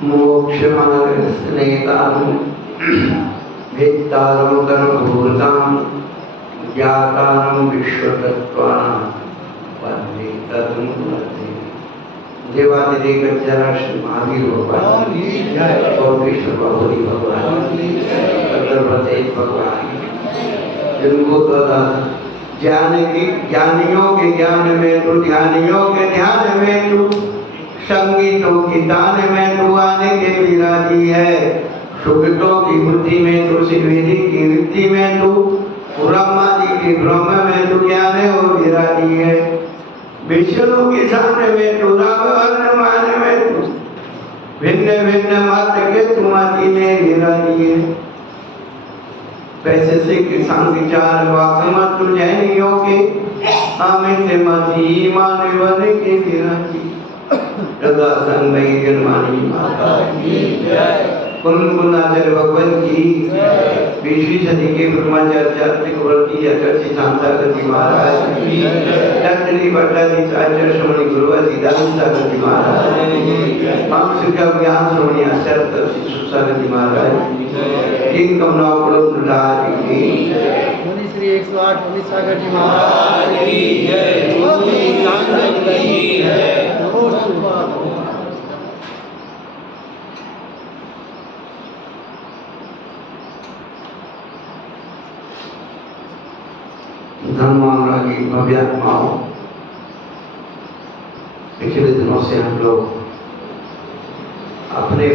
मोक्षमार्ग स्नेतारं वेत्तारं कर्मभूतां ज्ञातारं विश्वतत्त्वानां वन्दे तद्गुरुमूर्ते। देवादिदेव गज्जरा श्री महावीर भगवान की जय। और विष्णु बहुरी भगवान की जय। सर्वते भगवान जिनको ज्ञानियों के ज्ञान में तू, ध्यानियों के ध्यान में तू, संगीतों की तान में तू आने के विराजी है। सुकृतों की बुद्धि में तू, सिद्धि की रिद्धि में तू, ब्रह्मा जी की ब्रह्म में तू ज्ञान और विराजी है। विष्णु की शान में तू, राम मान में तू, भिन्न भिन्न मत के तू मति में विराजी है। वैसे से किसान विचार वाकमत जैनियों के अमित मती मानवन के विराजी। रगा संगई जन्मानी माता की जय। कुंकुनाचर भगवान की जय। 20वीं सदी के ब्रह्मचार्य चक्रवर्ती आचार्य शांताकर जी महाराज की जय। डॉक्टरी भट्टाचार्य आचार्य श्रोमणी गुरु सिद्धांत सागर जी महाराज की जय। हम शिक्षा ज्ञान श्रोमणी आचार्य सुसागर जी महाराज की जय। तीन कमला राज की जय। मुनि श्री 108 मुनि सागर जी महाराज की जय। मुनि नानक की जय। धर्मांगा की भव्यात्माओं, पिछले दिनों से हम लोग अपने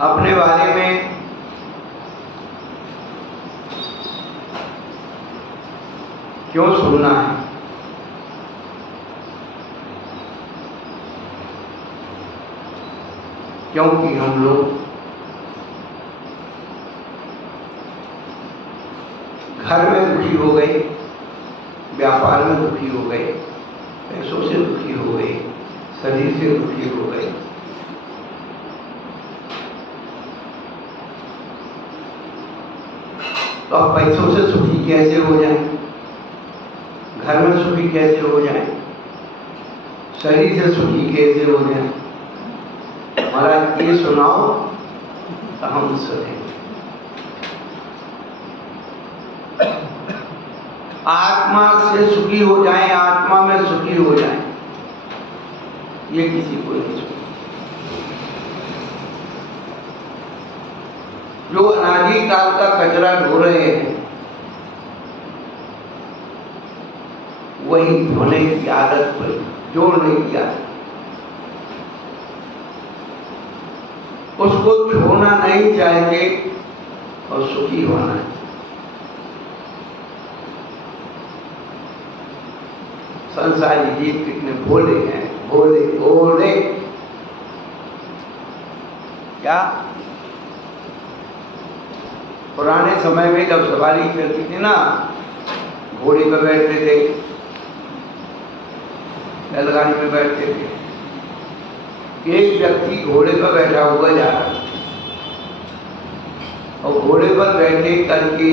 अपने बारे में क्यों सुनना है, क्योंकि हम लोग घर में दुखी हो गए, व्यापार में दुखी हो गए, पैसों से दुखी हो गए, शरीर से दुखी हो गए। तो अब पैसों से सुखी कैसे हो जाएं, घर में सुखी कैसे हो जाएं, शरीर से सुखी कैसे हो जाएं? महाराज ये सुनाओ तो हम सुने। आत्मा से सुखी हो जाएं, आत्मा में सुखी हो जाएं, ये किसी को नहीं सुना। जो अनादि काल का कचरा ढो रहे हैं, वही धोने की आदत पड़ी, जोड़ने की आदत, उसको छोड़ना नहीं चाहते और सुखी होना है। संसारी जीव कितने भोले हैं, भोले भोले। क्या पुराने समय में जब सवारी चलती थी ना, घोड़े पर बैठते थे, बैलगाड़ी में बैठते थे, एक व्यक्ति घोड़े पर बैठा हुआ जा रहा था और घोड़े पर बैठे करके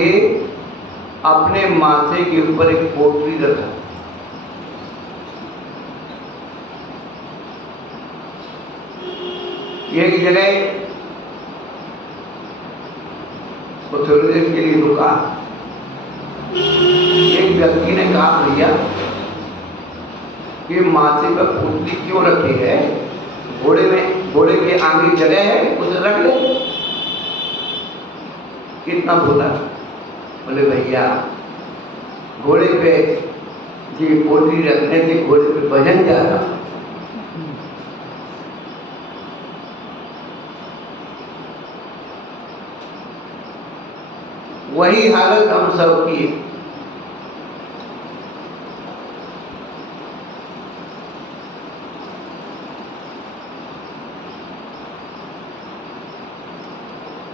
अपने माथे के ऊपर एक पोटली रखा। एक जगह वो थोड़ी देर के लिए रुका। एक व्यक्ति ने कहा, भैया ये माथे पर पोटली क्यों रखी है? घोड़े में, घोड़े के आगे जगह है, उसे रख ले। कितना बोला? बोले भैया घोड़े पे जी पोटली रखने से घोड़े पे वजन जा रहा। वही हालत हम सब की।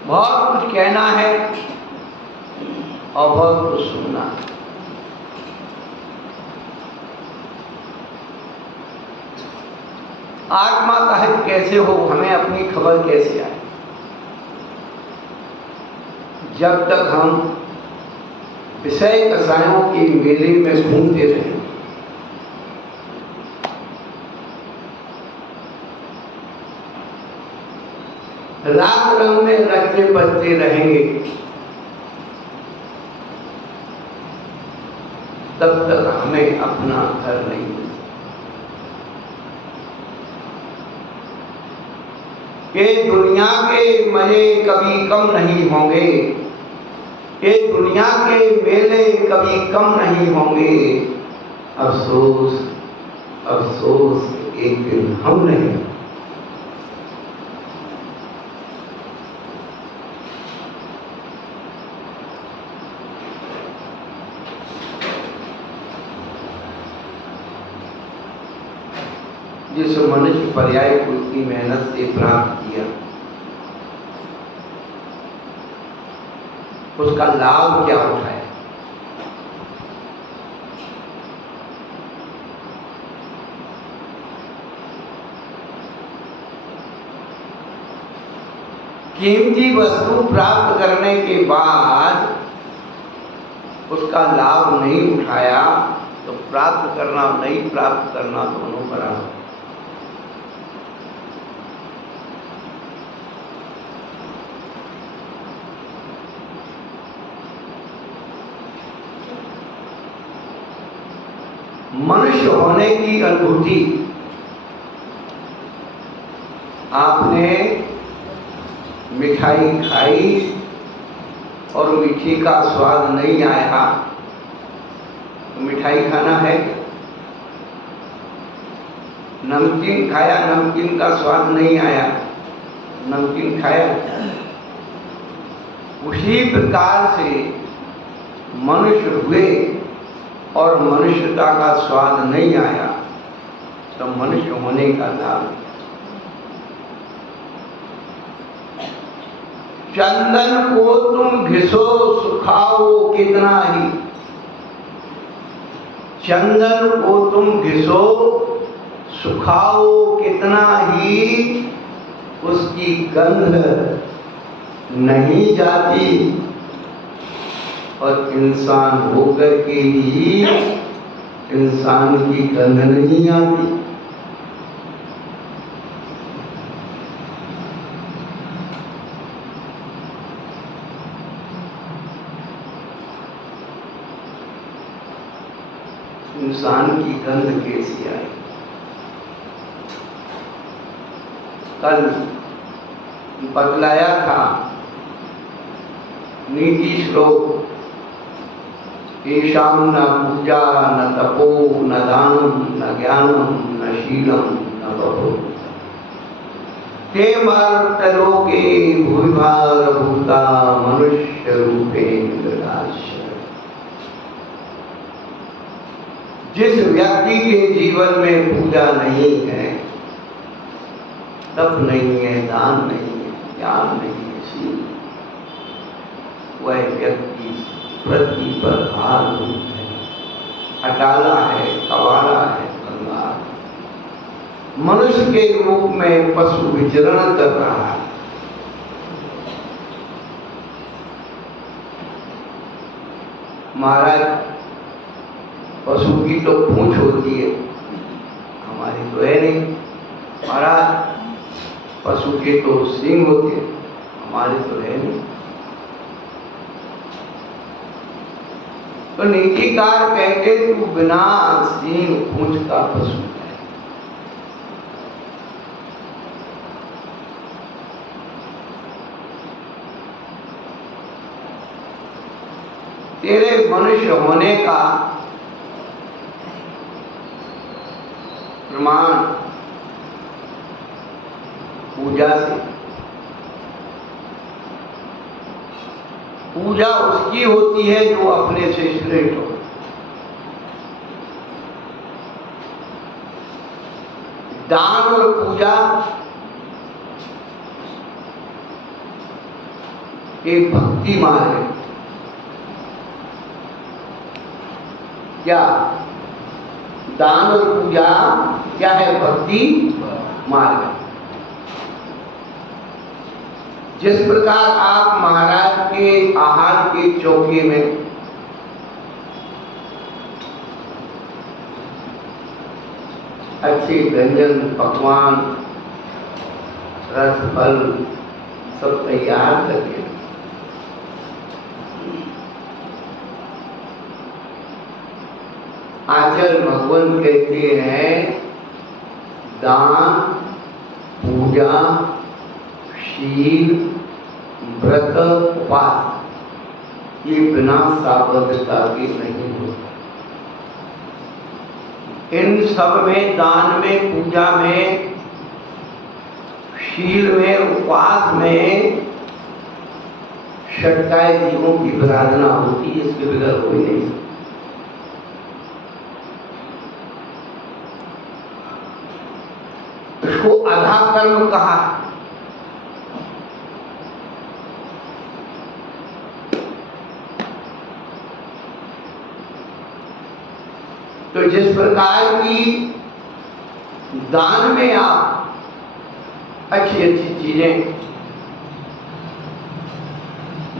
बहुत कुछ कहना है और बहुत कुछ सुनना है। आत्मा का हित कैसे हो, हमें अपनी खबर कैसे आए? जब तक हम विषय कसायों के मेले में घूमते रहें, राग रंग में रचते बजते रहेंगे, तब तक हमें अपना घर नहीं मिलता। ये दुनिया के मजे कभी कम नहीं होंगे, ये दुनिया के मेले कभी कम नहीं होंगे। अफसोस अफसोस एक दिन हम नहीं। जिस मनुष्य पर्याय को इतनी मेहनत से प्राप्त किया, उसका लाभ क्या उठाया? कीमती वस्तु प्राप्त करने के बाद उसका लाभ नहीं उठाया तो प्राप्त करना नहीं प्राप्त करना दोनों बराबर। मनुष्य होने की अनुभूति आपने मिठाई खाई और मीठी का स्वाद नहीं आया तो मिठाई खाना है क्या? नमकीन खाया, नमकीन का स्वाद नहीं आया, नमकीन खाया। उसी प्रकार से मनुष्य हुए और मनुष्यता का स्वाद नहीं आया तो मनुष्य होने का लाभ। चंदन को तुम घिसो सुखाओ कितना ही, चंदन को तुम घिसो सुखाओ कितना ही, उसकी गंध नहीं जाती। और इंसान होकर के भी इंसान की गंध नहीं आती। इंसान की गंध कैसी आई? कल बतलाया था नीति श्लोक, ईशाम न पूजा न तपो न दानम न ज्ञानम न शीलम न बहो, ते मर्त्यलोके भूरिभार भूता मनुष्य रूपेन्द्रदास्य। जिस व्यक्ति के जीवन में पूजा नहीं है, तप नहीं है, दान नहीं है, ज्ञान नहीं है, शील, वह व्यक्ति पृथ्वी पर भारभूत है, अटाला है, कवाला है, कंगाल, मनुष्य के रूप में पशु विचरण कर रहा है। महाराज, पशु की तो पूंछ होती है, हमारी तो है नहीं। महाराज, पशु के तो सींग होते हैं, हमारे तो है नहीं। तो नीतिकार कहते तू बिना सींग पूंछ का पशु है। तेरे मनुष्य होने का प्रमाण पूजा से। पूजा उसकी होती है जो अपने से श्रेष्ठ हो। दान और पूजा एक भक्ति मार्ग है। क्या दान और पूजा क्या है? भक्ति मार्ग। जिस प्रकार आप महाराज के आहार के चौके में अच्छे व्यंजन पकवान रस फल सब तैयार करके आचार्य भगवान कहते हैं दान पूजा शील व्रत उपवास ये बिना साबद्धता के नहीं होता। इन सब में दान में पूजा में शील में उपवास में षटकाय जीवों की आराधना होती है, इसके बगैर कोई नहीं। इसको आधा कर्म कहा। तो जिस प्रकार की दान में आप अच्छी अच्छी चीजें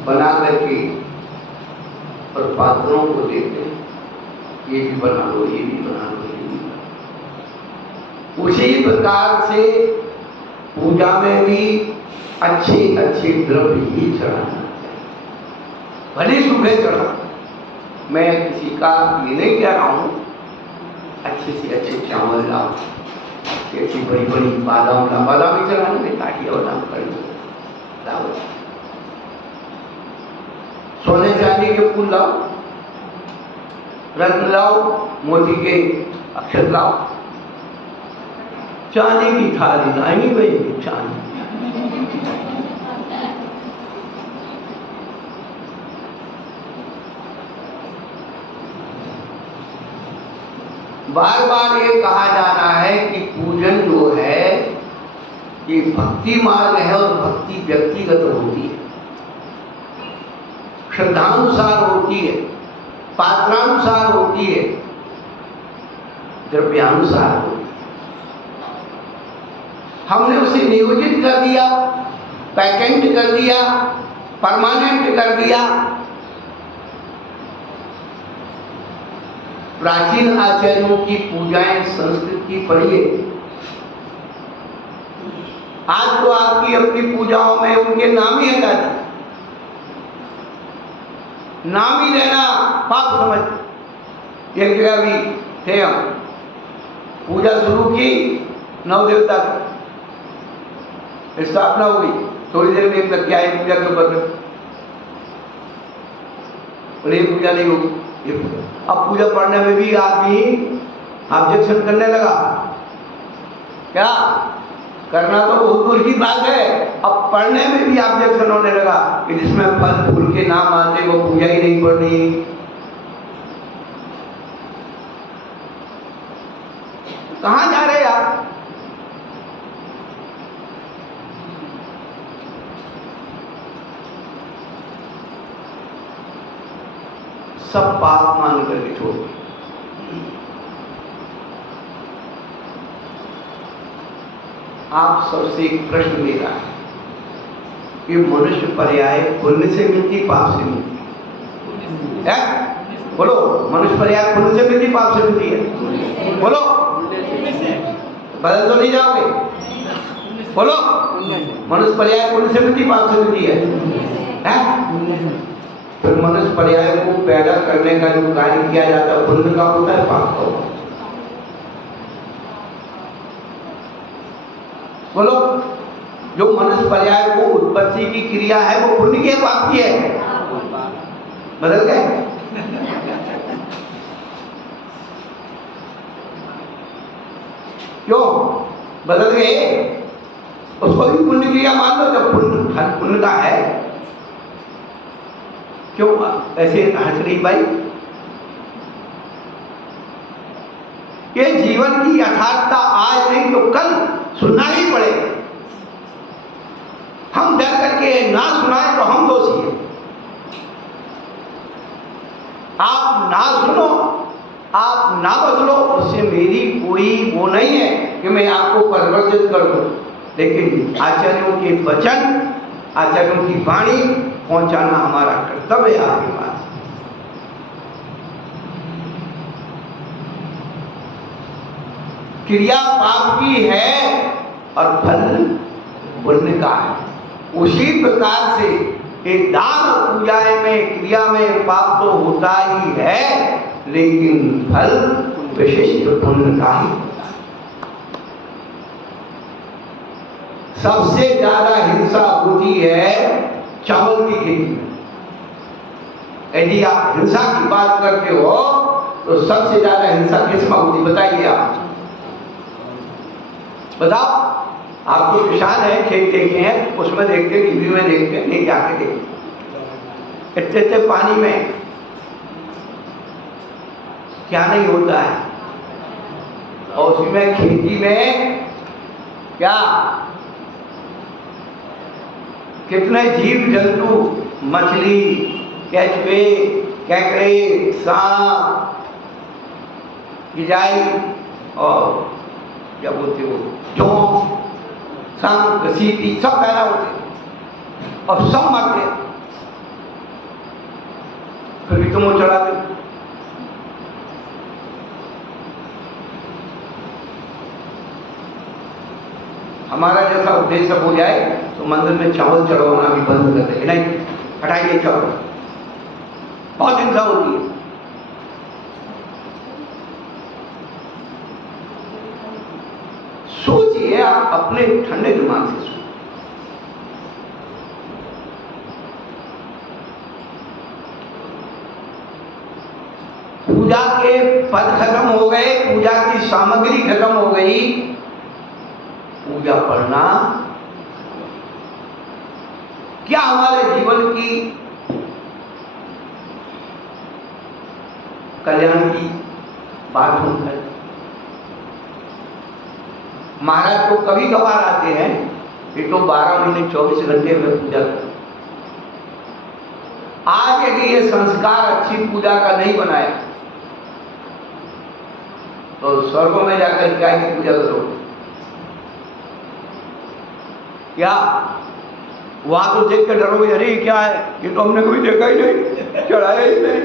बना करके और पात्रों को देते हैं, ये भी बना लो, ये भी बना लो, ये भी बना लो। उसी प्रकार से पूजा में भी अच्छे अच्छे द्रव्य ही चढ़ाना चाहिए, भले सूखे चढ़ा। मैं किसी का ये नहीं कह रहा हूं अच्छे से अच्छे चावल लाओ, ऐसी बड़ी बड़ी बादाम ला, बादाम ही चढ़ाने में काटिया बादाम कर लाओ, सोने चांदी के फूल लाओ, रत्न लाओ, मोती के अक्षर लाओ, चांदी की थाली लाएंगे भाई, चांदी। बार बार ये कहा जा रहा है कि पूजन जो है ये भक्ति मार्ग है और भक्ति व्यक्तिगत होती है, श्रद्धानुसार होती है, पात्रानुसार होती है, द्रव्यानुसार होती है। हमने उसे नियोजित कर दिया, पैकेंट कर दिया, परमानेंट कर दिया। प्राचीन आचार्यों की पूजाएं संस्कृत की पढ़िए, आज तो आपकी अपनी पूजाओं में उनके नाम ही हटा दिए, नाम ही लेना पाप समझ। एक जगह भी थे हम, पूजा शुरू की, 9 देवता की स्थापना हुई, थोड़ी देर में एक क्या है पूजा के ऊपर बोले पूजा नहीं होगी। अब पूजा पढ़ने में भी आदमी ऑब्जेक्शन करने लगा, क्या करना तो बहुत दूर की बात है, अब पढ़ने में भी ऑब्जेक्शन होने लगा कि जिसमें फल फूल के नाम आते वो पूजा ही नहीं पढ़नी। कहां जा रहे आप? सब पाप मान करके छोड़। आप सबसे एक प्रश्न मेरा है कि मनुष्य पर्याय पुण्य से मिलती पाप से मिलती है? बोलो, मनुष्य पर्याय पुण्य से मिलती पाप से मिलती है? बोलो, बदल तो नहीं जाओगे? बोलो, मनुष्य पर्याय पुण्य से मिलती पाप से मिलती है? फिर मनुष्य पर्याय को पैदा करने का जो कार्य किया जाता है पुण्य का होता है पाप का होता है? बोलो, जो मनुष्य पर्याय को उत्पत्ति की क्रिया है वो पुण्य की है पाप की है? बदल गए? क्यों बदल गए? उसको भी पुण्य क्रिया मान लो, जब पुण्य का है। क्यों ऐसे हंस रही भाई? ये जीवन की यथार्थता आज नहीं तो कल सुनना ही पड़ेगा। हम डर करके ना सुनाए तो हम दोषी हैं। आप ना सुनो, आप ना बदलो, उससे मेरी कोई वो नहीं है कि मैं आपको परिवर्तित कर दूं। लेकिन आचार्यों के वचन आचार्यों की वाणी पहुंचाना हमारा कर्तव्य है आपके पास। क्रिया पाप की है और फल पुण्य का है। उसी प्रकार से एक दान और पूजा में क्रिया में पाप तो होता ही है, लेकिन फल विशिष्ट पुण्य का ही होता है। सबसे ज्यादा हिंसा होती है चावल की खेती में। यदि आप हिंसा की बात करते हो तो सबसे ज्यादा हिंसा किसमें होती, बताइए आप बताओ। आप तो किसान है, खेत देखे हैं, उसमें देखते, टीवी में देखते, नहीं जाके देखते, इतने इतने पानी में क्या नहीं होता है। और उसी में खेती में क्या कितने जीव जंतु, मछली, केचुए, केकड़े, सांप, गिजाई और क्या बोलते हो, जोंक, शंख, सीटी, सब पैदा होते और सब मरते, फिर भी तुम वो चढ़ाते। हमारा जैसा उद्देश्य हो जाए तो मंदिर में चावल चढ़ाना भी बंद कर देंगे, नहीं हटाइए चावल, बहुत हिंसा होती है। सोचिए आप अपने ठंडे दिमाग से सोचिए। पूजा के पद खत्म हो गए, पूजा की सामग्री खत्म हो गई, पूजा पढ़ना क्या हमारे जीवन की कल्याण की बात होती है। महाराज तो कभी कभार आते हैं, ये तो 12 महीने 24 घंटे में पूजा करते। आज यदि ये संस्कार अच्छी पूजा का नहीं बनाया तो स्वर्गों में जाकर क्या की पूजा करोगे? क्या वहां तो देख कर डरोगे, अरे क्या है, ये तो हमने कभी देखा ही नहीं, चढ़ाया ही नहीं।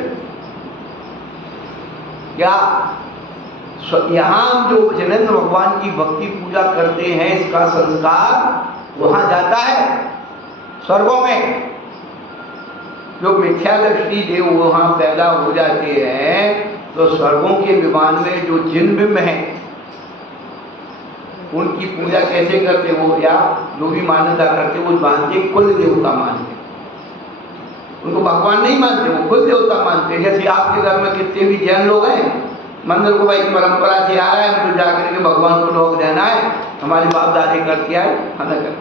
क्या यहाँ जो जनेन्द्र भगवान की भक्ति पूजा करते हैं, इसका संस्कार वहां जाता है स्वर्गों में। जो मिथ्या दृष्टि देव वहां पैदा हो जाते हैं, तो स्वर्गों के विमान में जो जिन बिंब हैं उनकी पूजा कैसे करते वो, या जो भी मान्यता करते वो मानते कुल देवता मानते, उनको भगवान नहीं मानते, वो कुल देवता मानते। जैसे आपके घर में कितने भी जैन लोग हैं, मंदिर को भाई परंपरा से आ रहा है तो जाकर के भगवान को लोग देना है, हमारे बाप दादी करते आए, हमें कर।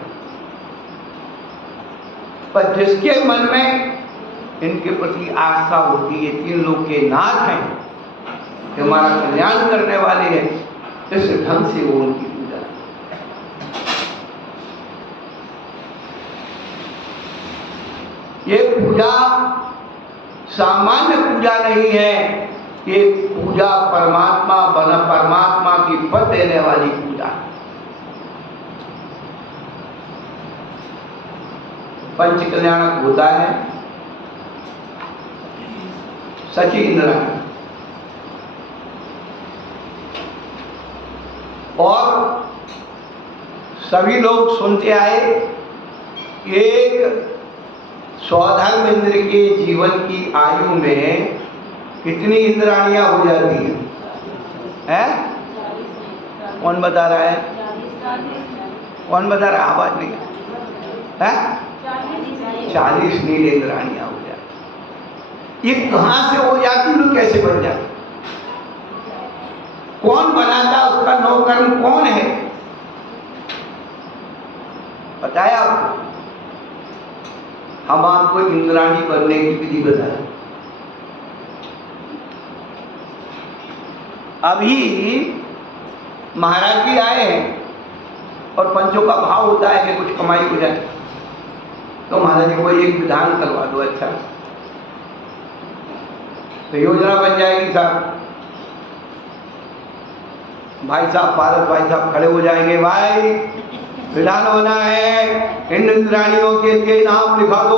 पर जिसके मन में इनके प्रति आस्था होती है, तीन लोग के नाथ हैं कि हमारा कल्याण करने वाले हैं, इस ढंग से वो उनकी पूजा। ये पूजा सामान्य पूजा नहीं है, ये पूजा परमात्मा की पद देने वाली पूजा। पंच कल्याणक होता है सचिंद्र, और सभी लोग सुनते आए, एक स्वधर्म इंद्र के जीवन की आयु में कितनी इंद्राणियां हो जाती हैं? कौन बता रहा है? कौन बता रहा है? आवाज नहीं है? 40 नील इंद्राणियां हो जाती। ये कहां से हो जाती, लोग कैसे बन जाती, कौन बनाता, उसका नौकर्म कौन है, बताया आपको? हम आपको इंद्राणी बनने की विधि बताए। अभी महाराज जी आए हैं और पंचों का भाव होता है कि कुछ कमाई हो जाए, तो महाराज जी को एक विधान करवा दो, अच्छा तो योजना बन जाएगी साहब। भाई साहब, पारस भाई साहब खड़े हो जाएंगे, भाई विधान होना है। इन इंद्राणियों के लिए नाम लिखा दो।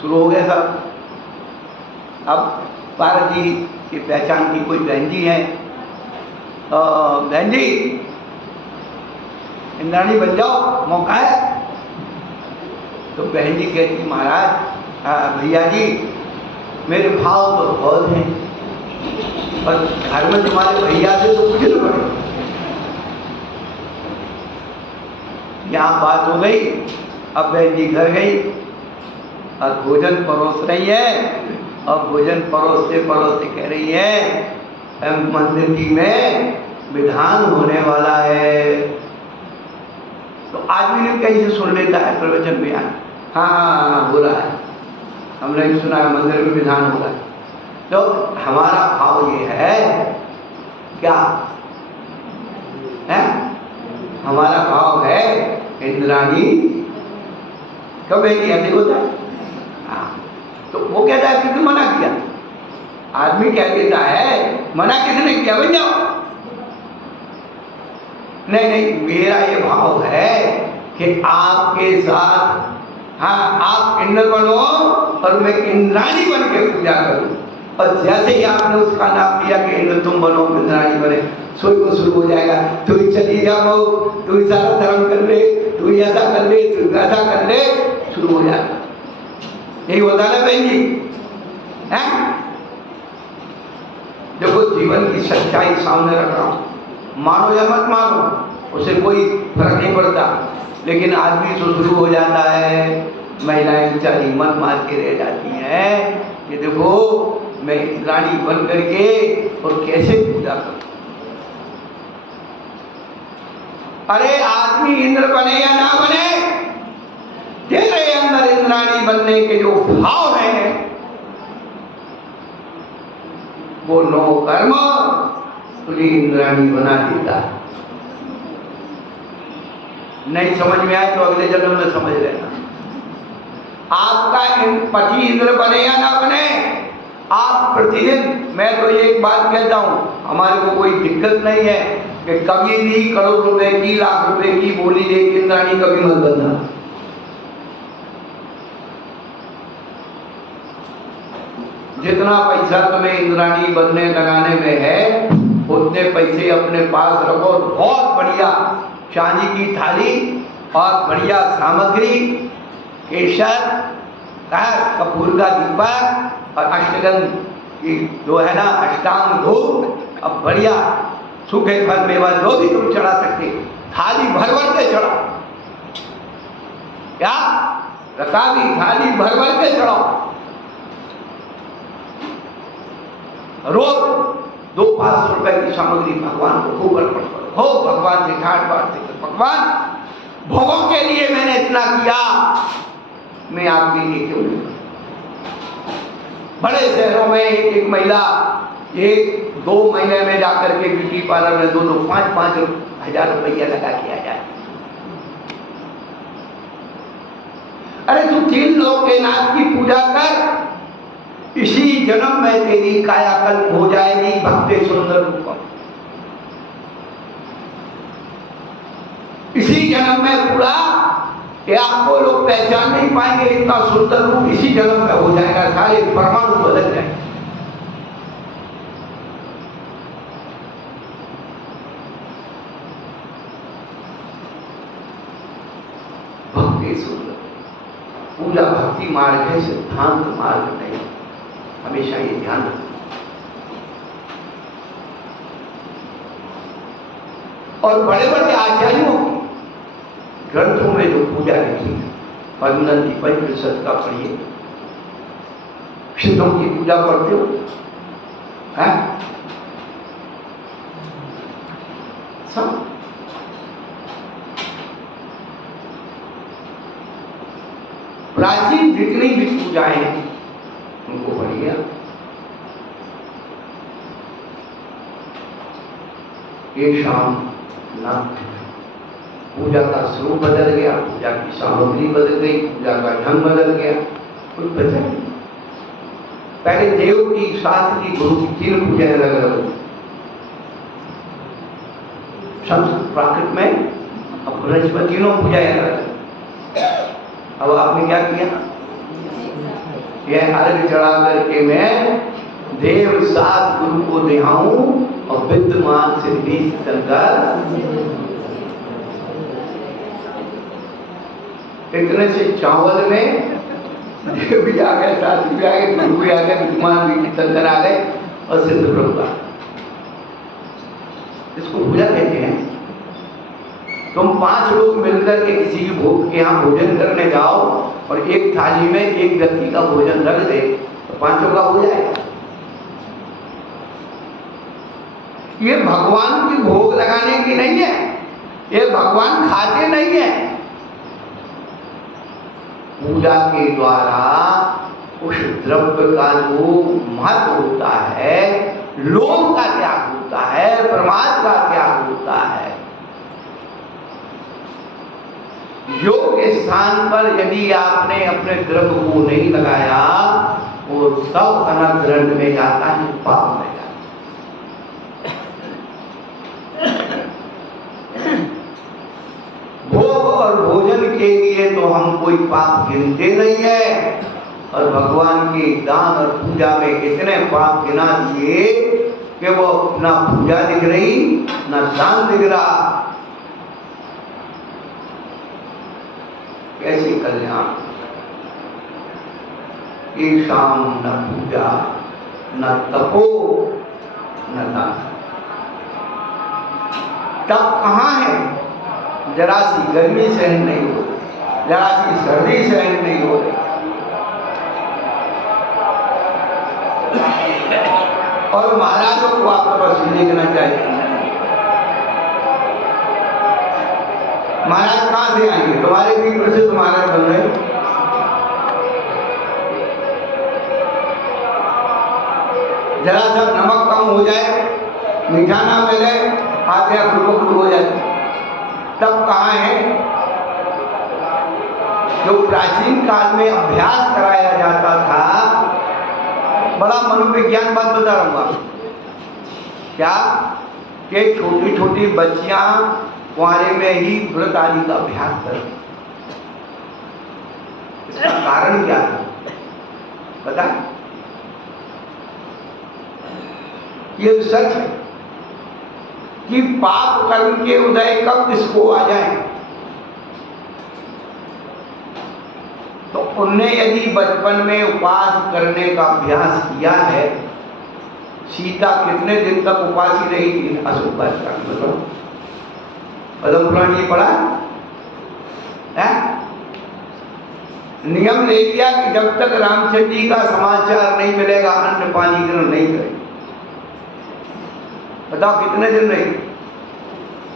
शुरू हो गया सब। अब पार्वती की पहचान की कोई बहन जी है, बहन जी इंद्राणी बन जाओ, मौका है। तो बहन जी कहती महाराज भैया जी मेरे भाव तो बहुत हैं, पर घर में तुम्हारे भैया से तो कुछ न पड़े। यहाँ बात हो गई। अब बहन जी घर गई और भोजन परोस रही है, और भोजन परोसते परोसते कह रही है मंदिर जी में विधान होने वाला है। तो आदमी ने कहीं से सुन लेता है प्रवचन में, हाँ हो रहा है, हमने भी सुना है मंदिर में विधान हो रहा है। तो हमारा भाव ये है क्या है, हमारा भाव है इंद्राणी कब ऐसे होता है। हाँ, तो वो कहता है किसने मना किया? आदमी कह देता है मना किसने किया, बन जाओ। नहीं नहीं, मेरा ये भाव है कि आपके साथ, हाँ आप इंद्र बनो और मैं इंद्राणी बन के पूजा करूं। और जैसे ही आपने उसका नाम लिया कि इंद्र तुम बनो इंद्राणी बने, सोई को शुरू हो जाएगा, तू ही चली जाओ, तू ही सारा धर्म कर ले, तू ही ऐसा कर ले, तू ऐसा कर ले, शुरू हो जाएगा। यही होता है बहन जी, है? देखो जीवन की सच्चाई सामने रख रहा हूं, मानो या मत मानो उसे कोई फर्क नहीं पड़ता, लेकिन आदमी तो शुरू हो जाता है, महिलाएं बेचारी मन मार के रह जाती हैं कि देखो मैं रानी बन करके और कैसे पूजा करूं। अरे आदमी इंद्र बने या ना बने, तेरे अंदर इंद्राणी बनने के जो भाव है वो नो कर्म तुझे इंद्राणी बना देता है। नहीं समझ में आए तो अगले जन्म में समझ लेना। आपका पति इंद्र बने या ना बने, आप प्रतिदिन, मैं तो एक बात कहता हूं, हमारे को कोई दिक्कत नहीं है कि कभी भी करोड़ रुपए की, लाख रुपए की बोली लेके इंद्राणी कभी मत बनना। जितना पैसा तुम्हें इंद्राणी बनने लगाने में है उतने पैसे अपने पास रखो। बहुत बढ़िया चांदी की थाली और बढ़िया सामग्री, केसर, कपूर का दीपक और अष्टगंध की जो है ना अष्टांग धूप, अब बढ़िया सूखे फल मेवा जो भी तुम चढ़ा सकते, थाली भर भर के चढ़ाओ। क्या रकाबी थाली भर भर के चढ़ाओ। रोज 200-500 रुपए की सामग्री भगवान को खूब अर्पण करो। हो भगवान से घाट बात से भगवान भोगों के लिए मैंने इतना किया, मैं आपके लिए क्यों नहीं। बड़े शहरों में एक महिला 1-2 महीने में जाकर के ब्यूटी पार्लर में 2-2, 5-5 हजार रुपया लगा के आ जाए। अरे तू 3 लोग के नाथ की पूजा कर, इसी जन्म में तेरी कायाकल्प हो जाएगी भक्ति सुंदर रूपम। इसी जन्म में पूरा कि आपको लोग पहचान नहीं पाएंगे, इतना सुंदर रूप इसी जन्म में हो जाएगा, सारे परमाणु बदल जाएंगे। भक्ति सुंदर पूजा भक्ति मार्ग है, सिद्धांत मार्ग नहीं। हमेशा ये ध्यान रखना। और बड़े बड़े आचार्यों ग्रंथों में जो पूजा लिखी है, पद्मनंदी पंचशत का पढ़िए, सिद्धों की पूजा करते हो, है सब प्राचीन जितनी भी पूजाएं हैं उनको पढ़िए। ये शाम ना पूजा का स्वरूप बदल गया, पूजा की सामग्री बदल गई, पूजा का ढंग बदल गया, कुछ बचा नहीं। पहले देव की, शास्त्र की, गुरु की 3 पूजाएं अलग अलग होती। संस्कृत प्राकृत में अब बृहस्पति नो पूजा करते। अब आपने क्या किया, यह अर्घ चढ़ा करके मैं देव सात गुरु को दिहाऊं और विद्यमान सिद्धि शंकर। इतने से चावल में देव भी आ गए, साथी भी आ गए, गुरु भी आ गए, विद्यमान भी शंकर आ गए और सिद्ध प्रभु आ गए। इसको पूजा कहते हैं। तुम 5 लोग मिलकर के किसी की भोग के यहाँ भोजन करने जाओ और एक थाली में एक व्यक्ति का भोजन रख दे तो 5 का हो जाएगा। ये भगवान की भोग लगाने की नहीं है, ये भगवान खाते नहीं है। पूजा के द्वारा उस द्रव्य का जो महत्व होता है, लोभ का त्याग होता है, प्रमाद का त्याग होता है। योग के स्थान पर यदि आपने अपने द्रव्य को नहीं लगाया वो सब अनर्थ में जाता है, पाप में जाता है। भोग और भोजन के लिए तो हम कोई पाप गिनते नहीं है, और भगवान के दान और पूजा में इतने पाप गिना दिए कि वो ना पूजा दिख रही ना दान दिख रहा। कैसे कल्याण, एक शाम न पूजा न तपो न दान। तप कहाँ है, जरा सी गर्मी सहन नहीं हो, जरा सी सर्दी सहन नहीं हो रही, और महाराजों को आपके पास देखना चाहिए। महाराज कहाँ से आएंगे, तुम्हारे भी प्रसिद्ध महाराज बन रहे। जरा सा नमक कम हो जाए, मीठा ना मिले, आते खुद हो जाए। तब कहाँ है जो प्राचीन काल में अभ्यास कराया जाता था। बड़ा मनोविज्ञान बात बता रहा हूँ आपको, क्या कि छोटी छोटी बच्चियां कुंवारे में ही व्रत आदि का अभ्यास करें। इसका कारण क्या है पता? ये सच है कि पाप कर्म के उदय कब किसको आ जाए, तो उनने यदि बचपन में उपवास करने का अभ्यास किया है। सीता कितने दिन तक उपासी रही थी, अशोक बताओ, पद्म पुराण ये पढ़ा है? नियम ले लिया कि जब तक रामचंद्र जी का समाचार नहीं मिलेगा अन्न पानी ग्रहण नहीं करें। बताओ कितने दिन रही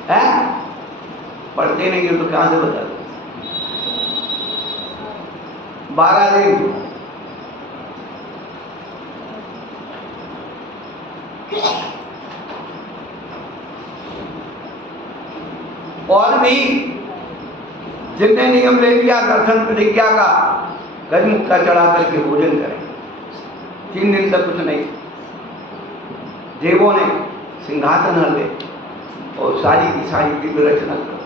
है? पढ़ते नहीं हो तो कहां से बता दो? 12 दिन। और भी जिनने नियम ले लिया दर्शन प्रतिज्ञा का, गजमुख का चढ़ा करके भोजन करें, 3 दिन तक कुछ नहीं। देवों ने सिंहासन हर ले और सारी की सारी दिव्य रचना करो।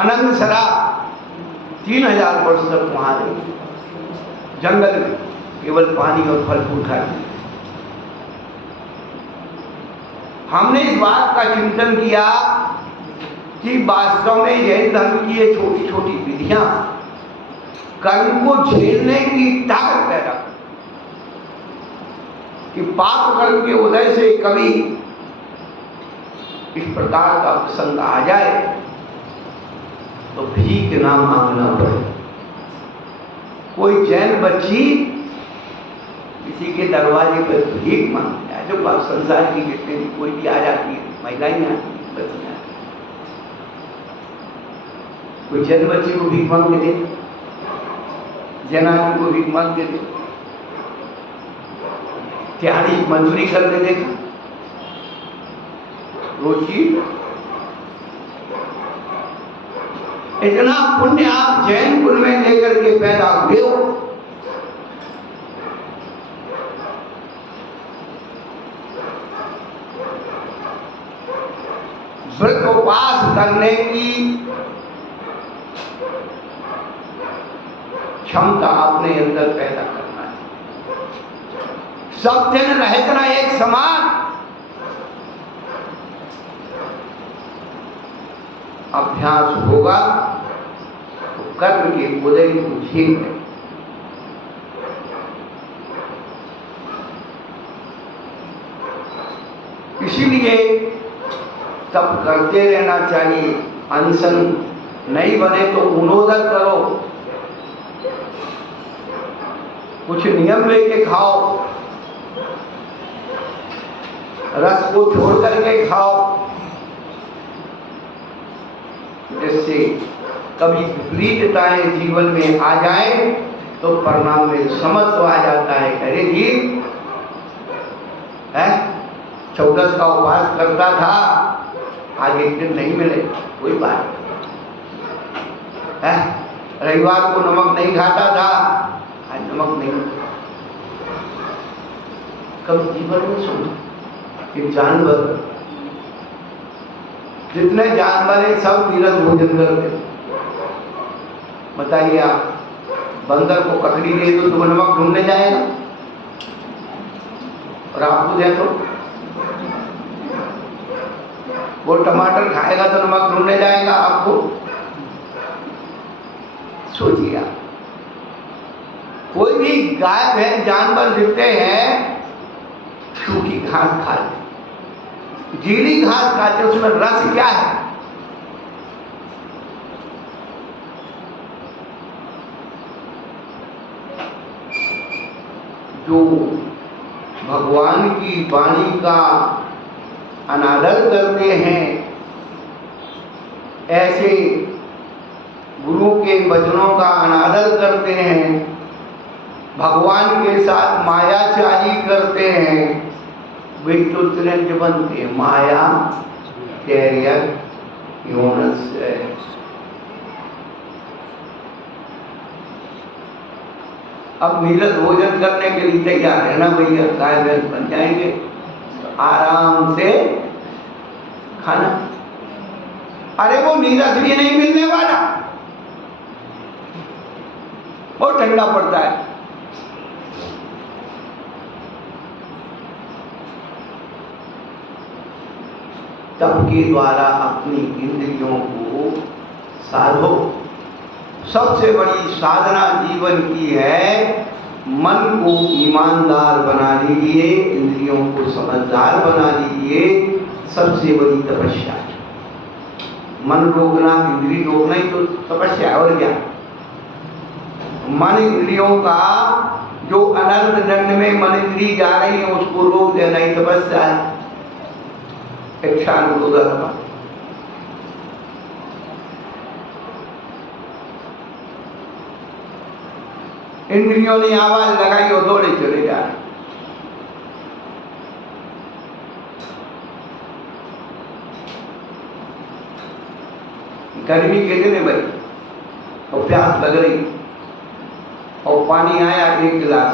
अनंत सरा 3000 वर्ष तक वहां रही, जंगल में केवल पानी और फल फूल खाते। हमने इस बात का चिंतन किया कि वास्तव में जैन धर्म की ये छोटी छोटी विधियां कर्म को झेलने की ताकत पैदा कर, कि पाप कर्म के उदय से कभी इस प्रकार का प्रसंग आ जाए तो भीख ना मांगना पड़े। कोई जैन बच्ची किसी के दरवाजे पर भीख मांगती है, जो संसार की जितने भी कोई भी आ जाती है, महिलाएं आती है, बच्चियां, कोई जैन बच्ची को भीख मांग के दे, जैन आदमी को भीख मांग के दे, त्याड़ी मजदूरी करके देखा रोज की। इतना पुण्य आप जैन कुल में लेकर के पैदा हुए हो, करने की क्षमता अपने अंदर पैदा करना है। सब जन रहत ना एक समान, अभ्यास होगा तो कर्म के उदय को झेल है। इसीलिए तब करते रहना चाहिए। अनशन नहीं बने तो उनोदर करो, कुछ नियम लेके खाओ, रस को छोड़ करके खाओ, जिससे कभी विपरीतताएं जीवन में आ जाए तो परिणाम में समझ तो आ जाता है। अरे जी है 14 का उपवास करता था, आज एक दिन नहीं मिले, कोई बात है। रविवार को नमक नहीं खाता था, आज नमक नहीं। कभी जीवन में सुनो कि जानवर, जितने जानवर हैं सब नीरस भोजन करते। बताइए आप, बंदर को ककड़ी दे तो तुम्हें नमक ढूंढने जाएगा, और आपको दे तो वो टमाटर खाएगा तो नमक ढूंढने जाएगा आपको। सोचिए आप, कोई भी गाय भैंस जानवर दिखते हैं सूखी घास खाते, गीली घास खाते, उसमें रस क्या है? जो भगवान की वाणी का अनादर करते हैं, ऐसे गुरु के वचनों का अनादर करते हैं, भगवान के साथ मायाचारी करते हैं, वे तो तुरंत बनते माया कैरियर योनस्य। अब नीरस भोजन करने के लिए तैयार है ना भैया, गाय भैंस बन जाएंगे, आराम से खाना। अरे वो नीरस भी नहीं मिलने वाला, वो ठंडा पड़ता है। तप के द्वारा अपनी इंद्रियों को साधो। सबसे बड़ी साधना जीवन की है, मन को ईमानदार बना लीजिए, इंद्रियों को समझदार बना लीजिए। सबसे बड़ी तपस्या है मन रोकना, इंद्रिय रोकना ही तो तपस्या है, और क्या। मन इंद्रियों का जो अनर्थ दंड में मन इंद्रिय जा रही है उसको रोक देना ही तपस्या है। इच्छानुरोध इंद्रियों ने आवाज लगाई और दौड़े चले जा रहे। गर्मी के दिन है भाई, और प्यास लग रही, और पानी आया 1 गिलास,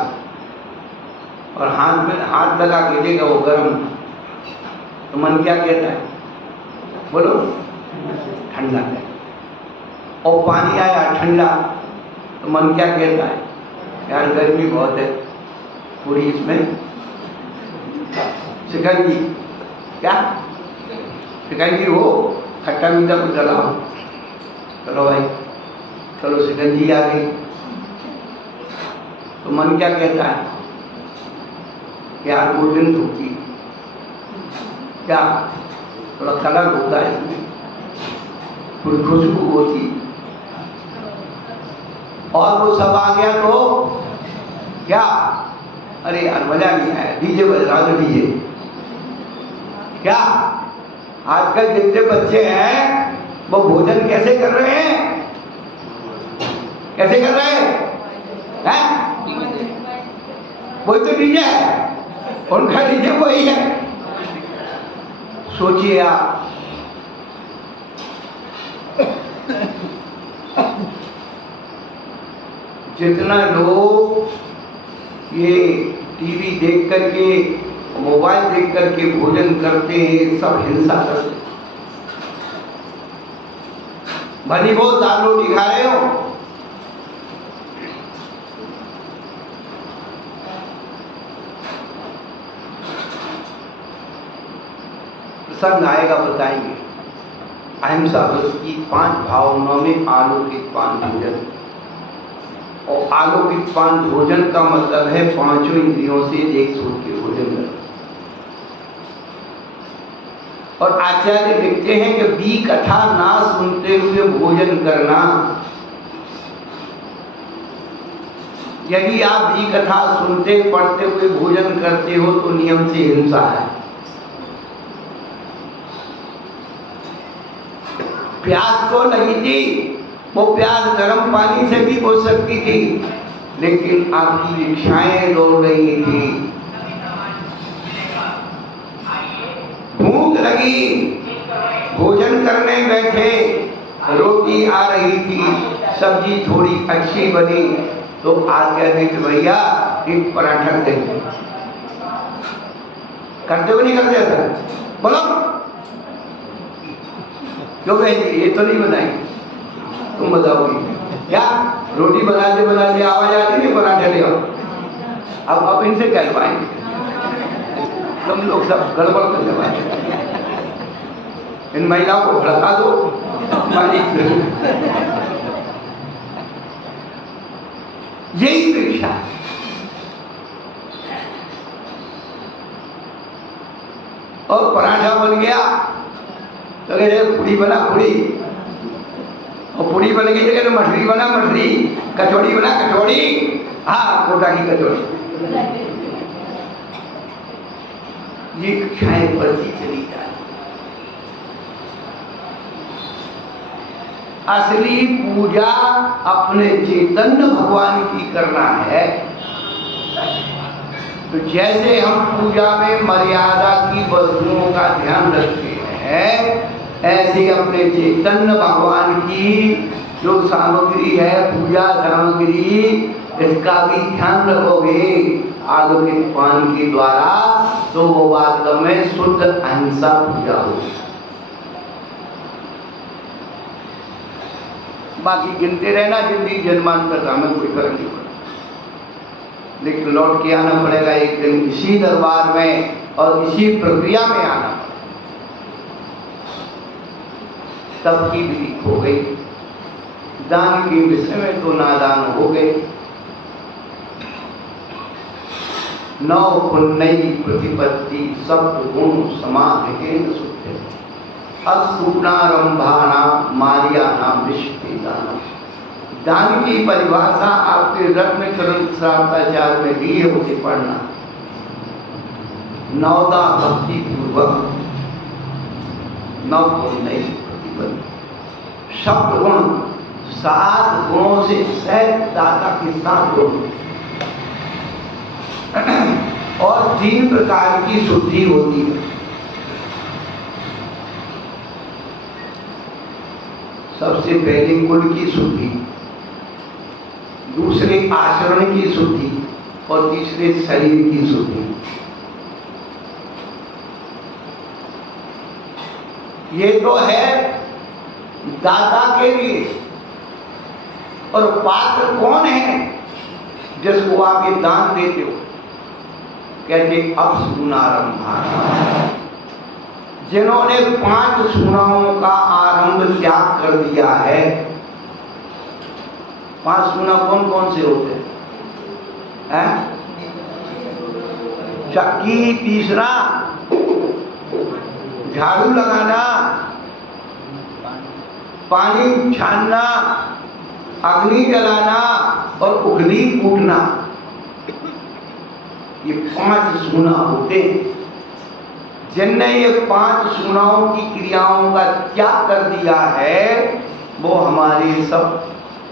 और हाथ में हाथ लगा के देखा वो गर्म, तो मन क्या कहता है? बोलो, ठंडा है। और पानी आया ठंडा, तो मन क्या कहता है? यार गर्मी बहुत है, पूरी इसमें शिकंजी, क्या शिकंजी हो, खट्टा मीठा कुछ डलाओ। चलो भाई, चलो शिकंजी आ गई, तो मन क्या कहता है? यार कोल्ड ड्रिंक होती, क्या थोड़ा कलर होता है इसमें, थोड़ी खुशबू होती, और वो सब आ गया तो क्या? अरे यार मजा नहीं आया, डीजे बज रहा तो डीजे। क्या आजकल जितने बच्चे हैं वो भोजन कैसे कर रहे हैं? कैसे कर रहे हैं? वही तो डीजे है, उनका डीजे वही है। सोचिए आप, जितना लोग ये टीवी देख करके, मोबाइल देख करके भोजन करते हैं, सब हिंसा करते हैं। भली बहुत दाल रोटी खा रहे हो, प्रसंग आएगा बताएंगे। अहिंसा व्रत की 5 भावनाओं में आलौकिक 5 भोजन, और आलौकिक 5 भोजन का मतलब है 5 इंद्रियों से एक सूत्र के भोजन करना। और आचार्य लिखते हैं कि बी कथा ना सुनते हुए भोजन करना, यदि आप बी कथा सुनते पढ़ते हुए भोजन करते हो तो नियम से हिंसा है। प्यास तो नहीं थी, वो प्यास गर्म पानी से भी बुझ सकती थी, लेकिन आपकी इच्छाएं दौड़ रही थी। भूख लगी, भोजन करने बैठे, रोटी आ रही थी, सब्जी थोड़ी अच्छी बनी, तो आज्ञा दी कि भैया एक पराठा दे। करते हो नहीं करते सर? बोलो क्यों बहन जी, ये तो नहीं बनाई, तुम बताओगी क्या? रोटी बनाते बनाते आवाज आती है पराठा ले आओ। अब इनसे कह पाएंगे, तुम लोग सब गड़बड़ करने वाले। इन महिलाओं को भड़का दो मालिक। यही परीक्षा है। और पराठा बन गया तो पूड़ी बना पूड़ी, और पूड़ी बन गई जगह तो मठरी बना मठरी, कचौड़ी बना कचौड़ी, हाँ कोटा की कचौड़ी। ये इच्छाएं बढ़ती चली जाए। असली पूजा अपने चैतन्य भगवान की करना है। तो जैसे हम पूजा में मर्यादा की वस्तुओं का ध्यान रखते हैं, ऐसे अपने चैतन्य भगवान की जो सामग्री है, पूजा सामग्री, इसका भी ध्यान रखोगे आलौकिक पान के द्वारा, तो वो वास्तव में शुद्ध अहिंसा पूजा होगी। बाकी गिनते रहना, जिंदगी जन्मांतर का हमें कोई फर्क नहीं पड़ता, लेकिन लौट के आना पड़ेगा एक दिन इसी दरबार में और इसी प्रक्रिया में आना पड़ेगा। तब की भी हो गई, दान के विषय में तो नादान हो गए। 9 पुण्य प्रतिपत्ति सप्त गुण समाधेन सुखे, असूनारंभाना मार्याना विश्वेदाना। दान की परिभाषा आपके रत्न ग्रंथ शास्त्राचार में दिए उसे पढ़ना। 9दा भक्ति पूर्वक, 9 पुण्य प्रतिपत्ति, सप्त गुण 7 गुणों से सहित दाता के 7 गुण, और 3 प्रकार की शुद्धि होती है। सबसे पहले कुल की शुद्धि, दूसरे आचरण की शुद्धि, और तीसरे शरीर की शुद्धि। ये तो है दाता के लिए। और पात्र कौन है जिसको आप ये दान देते हो? कहते अपसूनारंभ, जिन्होंने 5 सूनाओं का आरंभ त्याग कर दिया है। 5 सूना कौन कौन से होते हैं? चक्की तीसरा, झाड़ू लगाना, पानी छानना, अग्नि जलाना और उंगली कूटना, ये 5 सूना होते हैं। जिनने ये 5 सूनाओं की क्रियाओं का त्याग कर दिया है, वो हमारे सब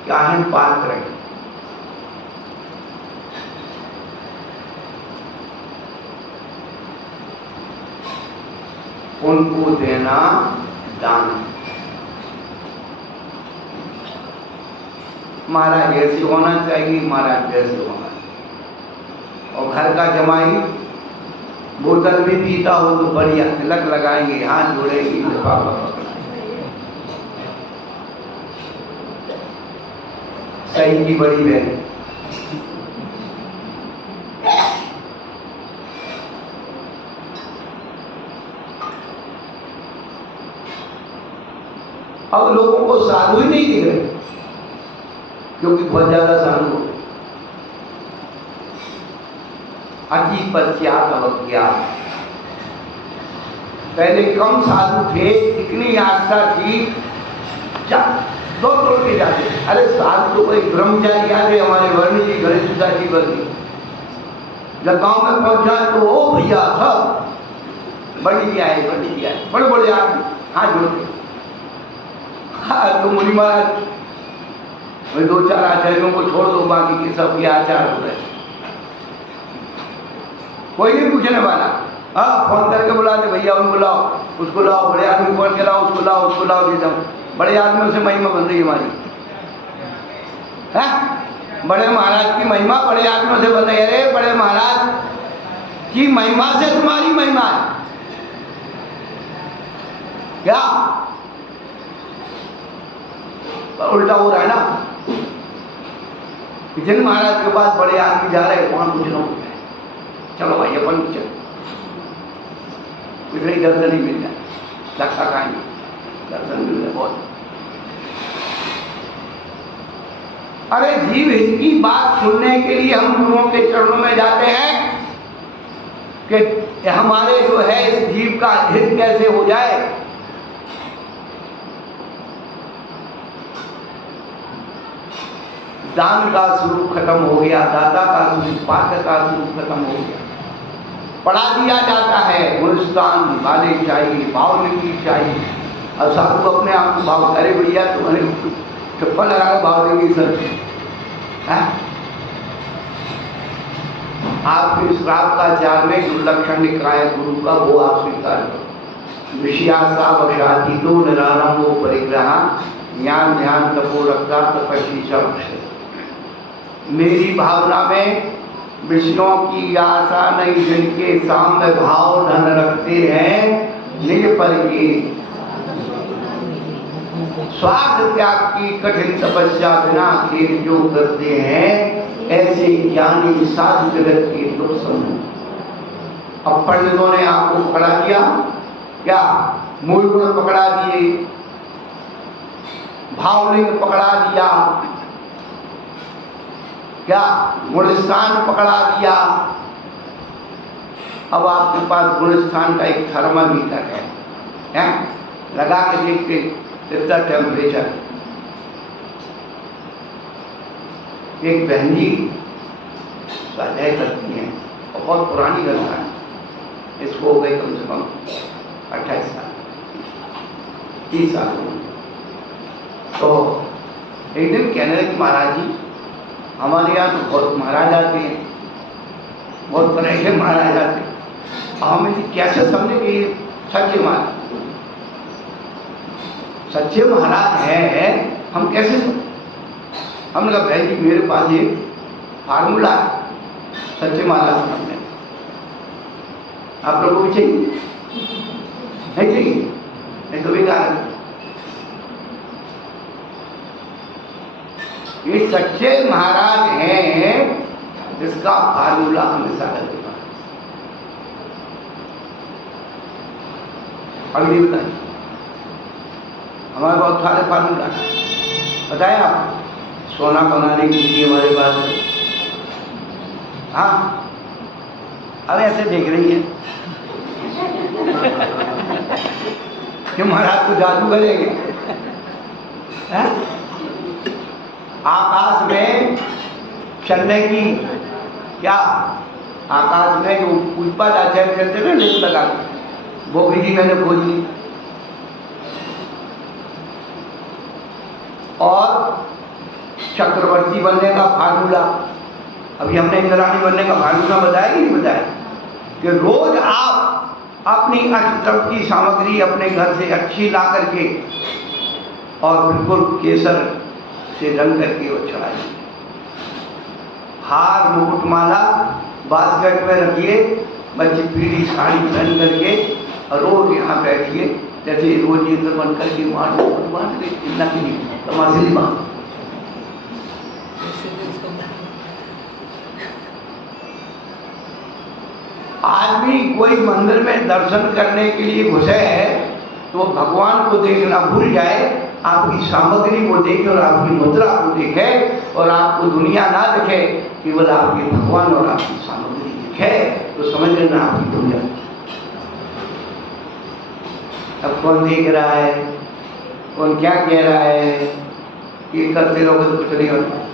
क्या है? पात्र हैं। उनको देना दान। महाराज ऐसे होना चाहिए, महाराज जैसे होना चाहिए। और घर का जमाई बोतल भी पीता हो तो बढ़िया तिलक लगाएंगे, हाथ जोड़ेंगे, लिफाफा पकड़ाएंगे। सही की बड़ी बहन। अब लोगों को साधु ही नहीं दिख रहे, क्योंकि बहुत ज्यादा साधु हो गए। अति पश्चात अवज्ञात, पहले कम साधु थे, इतनी आस्था थी, दौड़ के जाते। अरे साधु तो कोई ब्रह्मचारी आते, हमारे वर्ण जी गणेश जी वर्णी, जब गांव में पहुंचा तो ओ भैया सब बड़ी जी आए, बड़े बड़े आदमी हाथ जोड़ते। हाँ तो मुनि महाराज भाई 2-4 आचार्यों को छोड़ दो, बाकी के सब ये आचार हो रहे, कोई नहीं पूछने वाला। हाँ फोन करके बुलाते, भैया उनको लाओ, उसको लाओ, बड़े आदमी फोन के लाओ, उसको लाओ, उसको लाओ, दे दो। बड़े आदमियों से महिमा बन रही हमारी, है बड़े महाराज की महिमा बड़े आदमियों से बन रही है। अरे बड़े महाराज की महिमा से तुम्हारी महिमा है क्या? उल्टा हो रहा है ना। जिन महाराज के पास बड़े आदमी जा रहे हैं वहां कुछ ना होता है, चलो भाई अपन चलो, कुछ नहीं, दर्शन ही मिल जाए, धक्का खाएंगे, दर्शन मिल जाए बहुत। अरे जीव हित की बात सुनने के लिए हम गुरुओं के चरणों में जाते हैं कि हमारे जो है इस जीव का हित कैसे हो जाए। दान का स्वरूप खत्म हो गया, दाता का स्वरूप, पात्र का स्वरूप खत्म हो गया, पढ़ा दिया जाता है गुणस्थान वाले चाहिए, भाव नीति चाहिए। और साधु अपने आप को भाव करे, भैया तुम्हारे चप्पल लगा के भाव देंगे सर, है? आपके श्राप का चार में जो लक्षण निकाय गुरु का वो आप स्वीकार करो। विषयासा वशातीतो निरारंभो परिग्रह ज्ञान ध्यान तपो रक्षा तपस्वी च। मेरी भावना में विषयों की आशा नहीं, जिनके सामने भाव धन रखते हैं, निज पर ये स्वार्थ त्याग की कठिन तपस्या बिना खेल जो करते हैं, ऐसे ज्ञानी साधु जगत के लोग समूह। अब पंडितों ने आपको पकड़ा दिया क्या? मूल गुण पकड़ा दिए, भावलिंग पकड़ा दिया क्या? गुणस्थान पकड़ा दिया। अब आपके पास गुणस्थान का एक थर्मामीटर है? लगा के देखते कितना टेम्परेचर। एक बहन जी स्वाध्याय करती हैं, बहुत पुरानी घटना है, इसको हो गए कम से कम 28 साल 30 साल। तो एक दिन कहने लगे महाराज जी हमारे यहाँ तो बहुत महाराज आते हैं, बहुत तरह के महाराज आते हैं, हमें कैसे समझे कि सच्चे महाराज सच्चे महाराज हैं, हम कैसे समझे? हमने कहा बहन जी मेरे पास ये फार्मूला है सच्चे महाराज समझने, आप लोगों को चाहिए नहीं? चाहिए नहीं तो बेकार है। ये सच्चे महाराज हैं जिसका फार्मूला हमेशा लगेगा। अगली बताइए, हमारे बहुत सारे फार्मूला बताए आप। सोना बनाने के लिए हमारे पास, हाँ अब ऐसे देख रही है कि महाराज को जादू करेंगे। आकाश में चलने की क्या, आकाश में जो पुष्पा आचार्य चलते थे लिफ्ट लगा, वो भी मैंने खोज ली। और चक्रवर्ती बनने का फार्मूला, अभी हमने इंद्राणी बनने का फार्मूला बताया कि नहीं बताया? कि रोज आप अपनी अष्टतम की सामग्री अपने घर से अच्छी ला करके और बिल्कुल केसर से रंग करके वो चढ़ाइए। हार मुकुटमाला बास्केट में रखिए, बच्चे पीली साड़ी पहन करके और रोज यहाँ बैठिए, जैसे रोज इंद्र बन करके मार इतना की नहीं तमाशली बात। आदमी कोई मंदिर में दर्शन करने के लिए घुसे है तो भगवान को देखना भूल जाए, आपकी सामग्री को देखे और आपकी मुद्रा को देखे और आपको दुनिया ना दिखे, केवल आपके भगवान और आपकी सामग्री दिखे तो समझ लेना आपकी दुनिया। अब कौन देख रहा है, कौन क्या कह रहा है, ये करते रहोगे तो कुछ नहीं होता।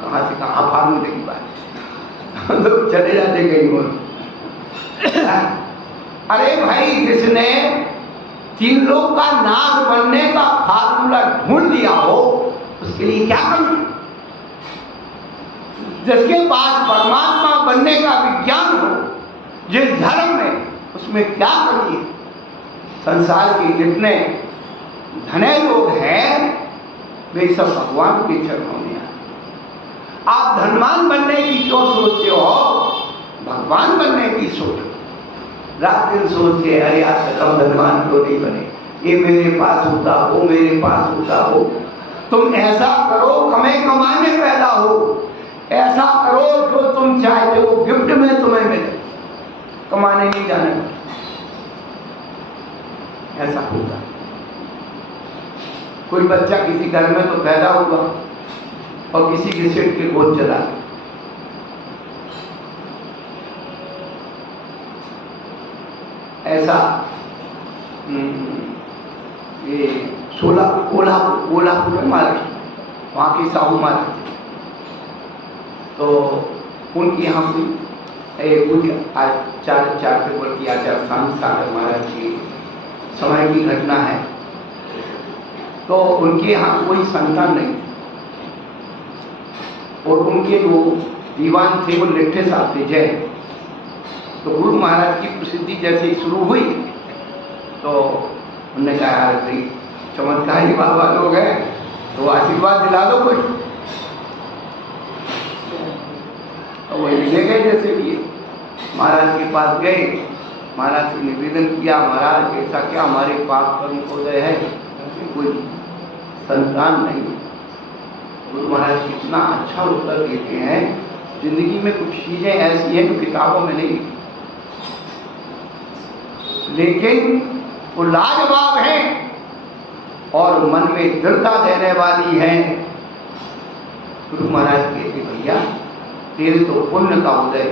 कहाँ से कहाँ फार्मूले की बात लोग चले जाते कहीं और। अरे भाई, जिसने तीन लोग का नाथ बनने का फार्मूला ढूंढ लिया हो उसके लिए क्या कमी? जिसके पास परमात्मा बनने का विज्ञान हो जिस धर्म में, उसमें क्या कमी है? संसार के जितने धने लोग हैं वे सब भगवान के चरणों में। आप धनवान बनने की क्यों सोचते हो? भगवान बनने की सोचो। रात दिन सोचते हैं अरे आज तक हम धनवान क्यों नहीं बने, ये मेरे पास होता, वो मेरे पास होता हो। तुम ऐसा करो कमे कमाने पैदा हो, ऐसा करो जो तुम चाहते हो गिफ्ट में तुम्हें मिले, कमाने नहीं जाने। ऐसा होता। कोई बच्चा किसी घर में तो पैदा हुआ और किसी के सेठ के गोद चला, ऐसा ये कोल्हापुर में महाराष्ट्र, वहाँ की साहू महाराज, तो उनकी यहाँ भी आज 4 फरवरी की आचार्य सागर महाराज की समय की घटना है। तो उनके यहाँ कोई संतान नहीं और उनके जो दीवान थे वो लिट्ठे साहब थे जय। तो गुरु महाराज की प्रसिद्धि जैसे शुरू हुई तो उन्होंने कहा यार भाई चमत्कारी बाबा लोग हैं तो आशीर्वाद दिला दो कुछ। तो वही ले गए जैसे भी महाराज के पास गए, महाराज से निवेदन किया, महाराज ऐसा क्या हमारे पाप कर्म हो गए हैं, कोई संतान नहीं। गुरु महाराज कितना अच्छा उत्तर देते हैं। जिंदगी में कुछ चीजें ऐसी हैं जो किताबों में नहीं, लेकिन वो लाजवाब हैं और मन में दृढ़ता देने वाली हैं। गुरु महाराज कहते भैया तेरे तो पुण्य का उदय,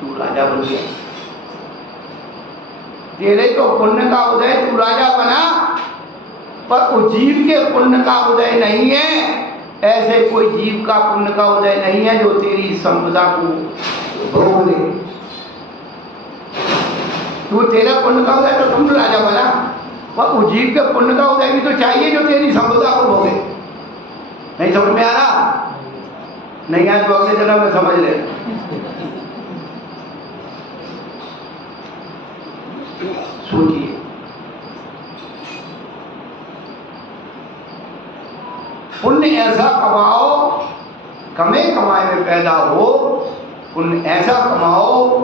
तू राजा बन गया। तेरे तो पुण्य का उदय, तू राजा बना, पर उस जीव के पुण्य का उदय नहीं है। ऐसे कोई जीव का पुण्य का उदय नहीं है जो तेरी संपदा को भोग ले। तू तेरा पुण्य का उदय तो तुम राजा बना, पर उस जीव के पुण्य का उदय भी तो चाहिए जो तेरी संपदा को भोगे। नहीं समझ में आ रहा? नहीं आज तो अगले जन्म में समझ ले। सोचिए, पुण्य ऐसा कमाओ, कमे कमाए में पैदा हो, पुण्य ऐसा कमाओ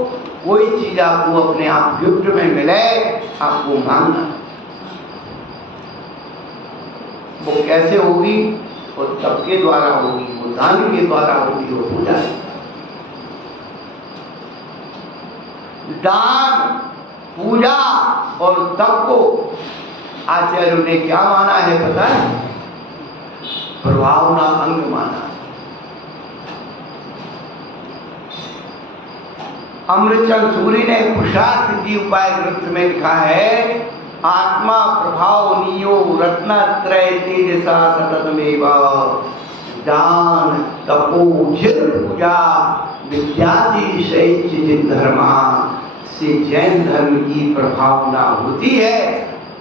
कोई चीज आपको अपने आप गिफ्ट में मिले, आपको मांगना। वो कैसे होगी? वो तप के द्वारा होगी, वो दान के द्वारा होगी, वो पूजा। दान, पूजा और तप को आचार्यों ने क्या माना है पता है? प्रभावना अंग माना। अमृतचंद सूरी ने पुरुषार्थ सिद्धि उपाय ग्रंथ में लिखा है, आत्मा प्रभाव नियो रत्नत्रय तेजसा सततमेव दान तपो जित पूजा विद्यादि शैचित धर्मा से जैन धर्म की प्रभावना होती है,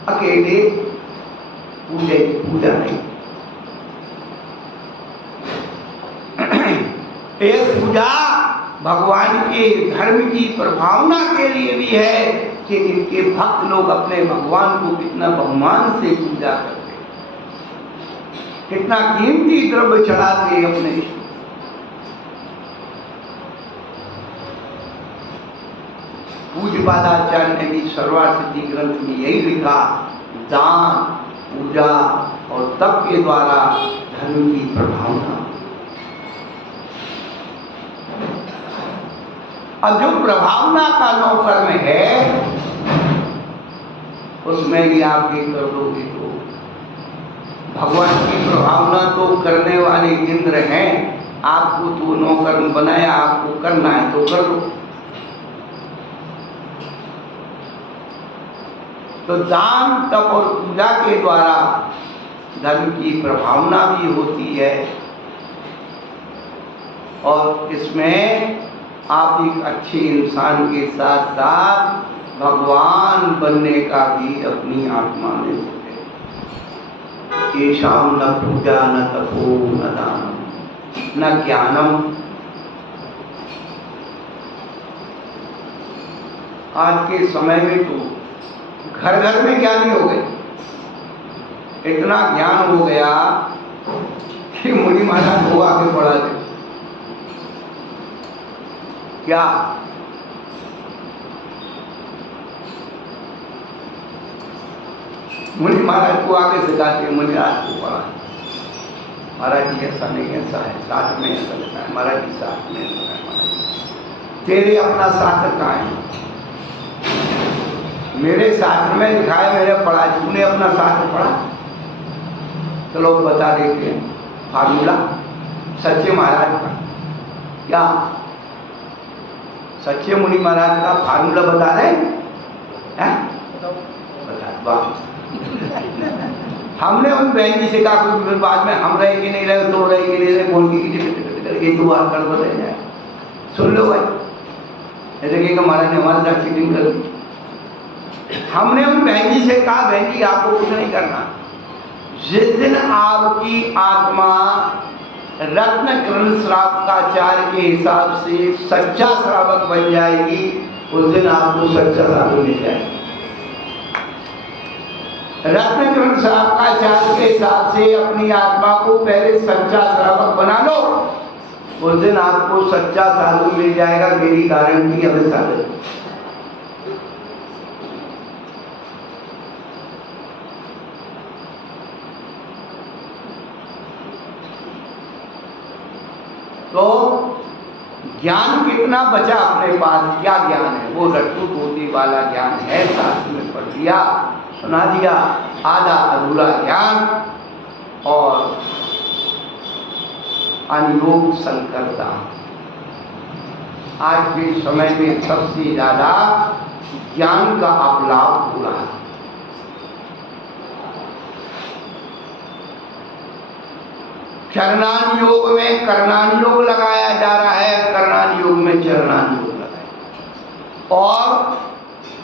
अकेले पूजा नहीं। एक पूजा भगवान के धर्म की प्रभावना के लिए भी है कि इनके भक्त लोग अपने भगवान को कितना बहुमान से पूजा करते, कितना कीमती द्रव्य चढ़ाते हैं अपने। पूज्यपादाचार्य ने भी सर्वासिद्धि ग्रंथ में यही लिखा, दान, पूजा और तप के द्वारा धर्म की प्रभावना। अब जो प्रभावना का नौकर्म है उसमें भी आप ये कर दोगे तो भगवान की प्रभावना तो करने वाले इंद्र हैं, आपको तो नौकर्म बनाया, आपको करना है तो कर दो। तो दान, तप और पूजा के द्वारा धर्म की प्रभावना भी होती है और इसमें आप एक अच्छे इंसान के साथ साथ भगवान बनने का भी अपनी आत्मा में होते हैं। येषां न पूजा न तपो न दानम न ज्ञानम। आज के समय में तो घर घर में ज्ञानी हो गए, इतना ज्ञान हो गया कि मुनि महाराज को आगे बढ़ा दे। क्या मुनि महाराज को आगे सिखाते, मुनि महाराज को पढ़ा, महाराज जी ऐसा नहीं, ऐसा है, शास्त्र में ऐसा लिखा है, महाराज जी शास्त्र में ऐसा है, महाराज तेरे अपना शास्त्र कहाँ है? मेरे शास्त्र में लिखा है, मैंने पढ़ा, तूने अपना शास्त्र पढ़ा? चलो बता देते हैं फार्मूला सच्चे महाराज का। क्या सच्चे मुनि महाराज का फार्मूला बता रहे हैं? बता। हमने उन बहन जी से कहा कुछ बाद में हम रहे कि नहीं रहे, तो रहे कि नहीं रहे, बोल के एक दो बार कर बताया जाए, सुन लो भाई। ऐसे कि महाराज ने हमारे साथ चीटिंग कर दी। हमने उन बहन जी से कहा, बहन जी आपको कुछ नहीं करना, जिस दिन आपकी आत्मा रत्न कर्ण श्रावकाचार्य के हिसाब से सच्चा श्रावक बन जाएगी, उस दिन आपको सच्चा साधु मिल जाएगा। रत्न कर्ण श्रावकाचार्य के हिसाब से अपनी आत्मा को पहले सच्चा श्रावक बना लो, उस दिन आपको सच्चा साधु मिल जाएगा, मेरी गारंटी हमेशा दे। तो ज्ञान कितना बचा अपने पास, क्या ज्ञान है? वो लट्टू टोटी वाला ज्ञान है, शास्त्र में पढ़ दिया, सुना दिया, आधा अधूरा ज्ञान और अनियोग संकरता। आज के समय में सबसे ज्यादा ज्ञान का अपलाप हो रहा है। चरणान योग में करणान योग लगाया जा रहा है, करणान योग में चरणान योग लगाया, और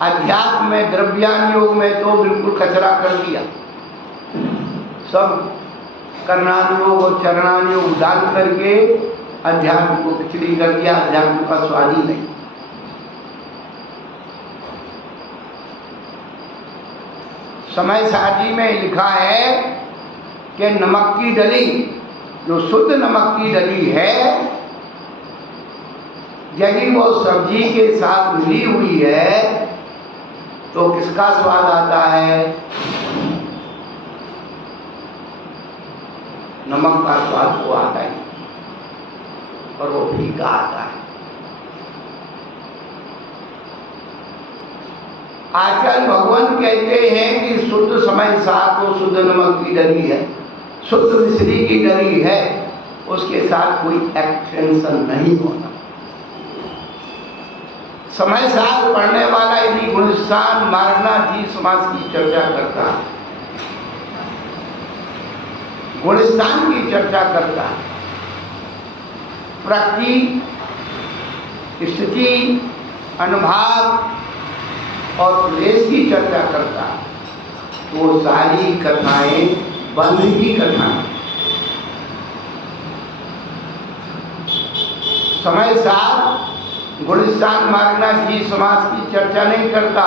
अध्यात्म में द्रव्यान योग में तो बिल्कुल कचरा कर दिया। सब करणान योग और चरणान योग डाल करके अध्यात्म को खिचड़ी कर दिया, अध्यात्म का स्वाद ही नहीं। समय सारणी में लिखा है कि नमक की डली, जो शुद्ध नमक की डली है, यदि वो सब्जी के साथ मिली हुई है तो किसका स्वाद आता है? नमक का स्वाद को आता है और वो फीका आता है। आजकल भगवान कहते हैं कि शुद्ध समय साथ तो शुद्ध नमक की डली है, शुद्ध मिश्री की डली है, उसके साथ कोई एक्सटेंशन नहीं होता। समय साथ पढ़ने वाला यदि गुणस्थान मारना जी समाज की चर्चा करता है, गुणस्थान की चर्चा करता है, प्रकृति, स्थिति, अनुभाव और प्रदेश की चर्चा करता है, तो सारी कथाएं बंध की कथाएं। समय साथ गुणस्थान मार्गना जी समाज की चर्चा नहीं करता,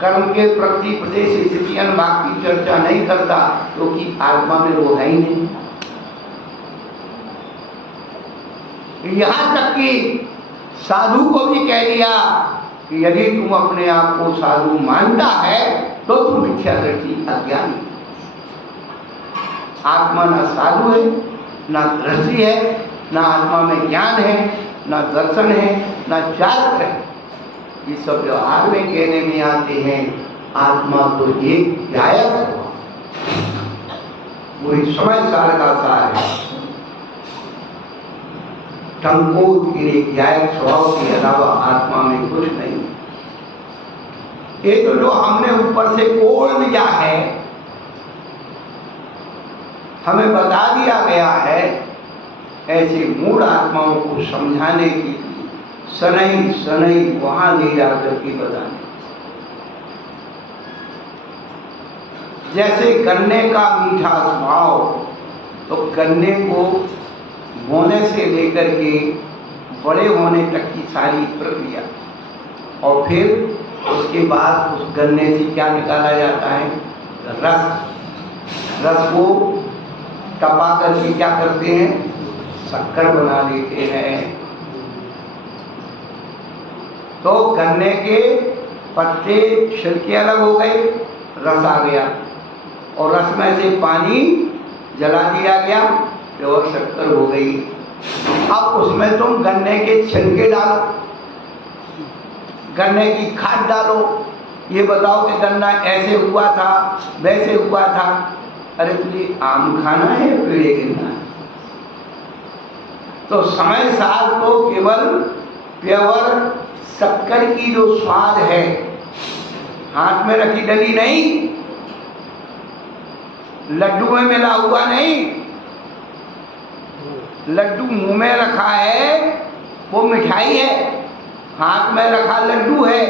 कर्म के प्रति प्रदेश स्थिति अनुभाग की चर्चा नहीं करता, क्योंकि आत्मा में वो है ही नहीं। यहाँ तक कि साधु को भी कह दिया कि यदि तुम अपने आप को साधु मानता है तो तुम मिथ्यादर्शी अज्ञानी। आत्मा ना साधु है, ना दृष्टि है, ना आत्मा में ज्ञान है, ना दर्शन है, ना चारित्र है। ये सब व्यवहार में कहने में आते हैं। आत्मा तो एक गायक है, वही समय सार का सार है। टंकोट के लिए गायक स्वभाव के अलावा आत्मा में कुछ नहीं। ये तो जो हमने ऊपर से कोड़ लिया है, हमें बता दिया गया है, ऐसे मूढ़ आत्माओं को समझाने के लिए सनई सनई वहां ले जाकर के बताने। जैसे गन्ने का मीठा स्वभाव, तो गन्ने को बोने से लेकर के बड़े होने तक की सारी प्रक्रिया, और फिर उसके बाद उस गन्ने से क्या निकाला जाता है? रस। रस को तपा करके क्या करते हैं? शक्कर बना देते हैं। तो गन्ने के पत्ते छिलके अलग हो गए, रस आ गया, और रस में से पानी जला दिया गया, और शक्कर हो गई। अब उसमें तुम गन्ने के छिलके डालो, गन्ने की खाद डालो, ये बताओ कि गन्ना ऐसे हुआ था, वैसे हुआ था। अरे तुझे आम खाना है, पेड़े गिरना है? तो समय सार तो केवल प्योर शक्कर की जो स्वाद है, हाथ में रखी डली नहीं, लड्डू में मिला हुआ नहीं। लड्डू मुंह में रखा है वो मिठाई है, हाथ में रखा लड्डू है,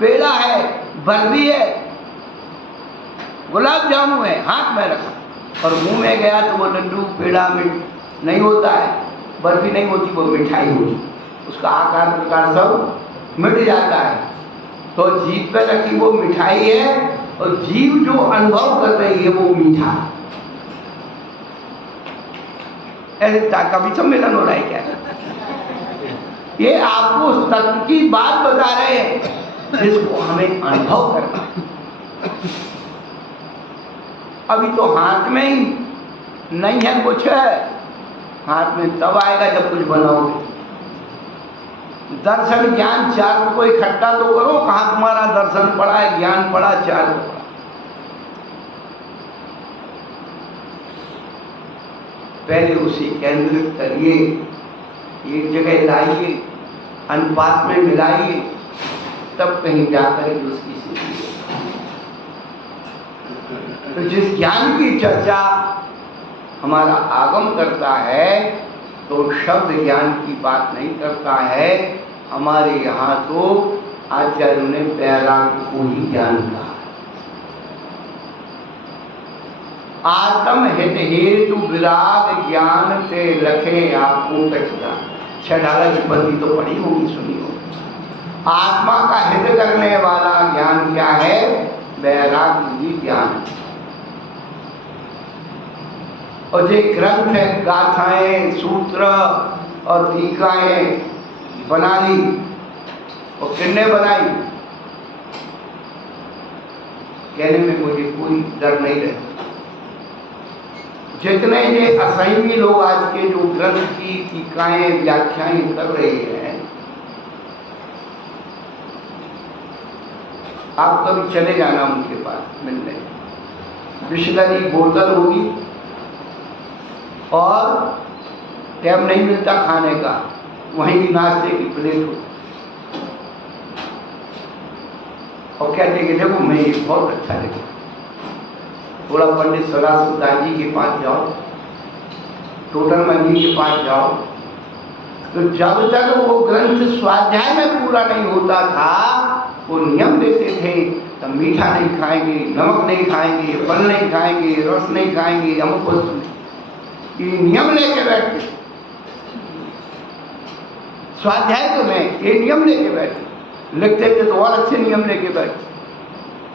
पेड़ा है, बर्फी है, गुलाब जामुन है, हाथ में रखा, और मुंह में गया तो वो लड्डू पेड़ा नहीं होता है, बर्फी नहीं होती, वो मिठाई होती, उसका आकार प्रकार सब मिट जाता है। तो जीभ पे रखी वो मिठाई है, और जीव जो अनुभव कर रही है वो मीठा है। ऐसे कभी सम्मेलन हो रहा है क्या? ये आपको उस तत्व की बात बता रहे हैं जिसको हमें अनुभव करना है। अभी तो हाथ में ही नहीं है कुछ, है हाथ में तब आएगा जब कुछ बनाओगे। दर्शन ज्ञान चार को इकट्ठा तो करो, कहाँ तुम्हारा दर्शन पड़ा है, ज्ञान पड़ा, चार को पड़ा। पहले उसे केंद्रित करिए, एक जगह लाइए, अनुपात में मिलाइए, तब कहीं जाकर के उसकी स्थिति। तो जिस ज्ञान की चर्चा हमारा आगम करता है तो शब्द ज्ञान की बात नहीं करता है। हमारे यहाँ तो आचार्यों ने वैराग्य को ही ज्ञान कहा। आत्म हित हेतु विराग ज्ञान से लखे आपको कचरा। छठाला की बंदी तो पढ़ी होगी, सुनी होगी। आत्मा का हित करने वाला ज्ञान क्या है? वैराग्य ही ज्ञान। और जो ग्रंथ है, गाथाएं, सूत्र और टीकाएं बना ली, और किसने बनाई? कहने में मुझे कोई डर नहीं रहता। जितने ये असंयमी लोग आज के जो ग्रंथ की टीकाएं व्याख्याएं कर रहे हैं, आप कभी चले जाना उनके पास मिलने। बिस्लरी बोतल होगी और टाइम नहीं मिलता खाने का, वहीं भी नाश्ते की प्लेट हो, और कहते कि देखो मैं ये बहुत अच्छा लगे। थोड़ा पंडित सलाह जी के पास जाओ, टोटल मंजी के पास जाओ, तो जब तक वो ग्रंथ स्वाध्याय में पूरा नहीं होता था, वो नियम देते थे तो मीठा नहीं खाएंगे, नमक नहीं खाएंगे, फल नहीं खाएंगे, रस नहीं खाएंगे, अमुक वस्तु नहीं, ये नियम लेके बैठते। स्वाध्याय तो मैं ये नियम लेके बैठे, लिखते थे तो और अच्छे नियम लेके बैठे।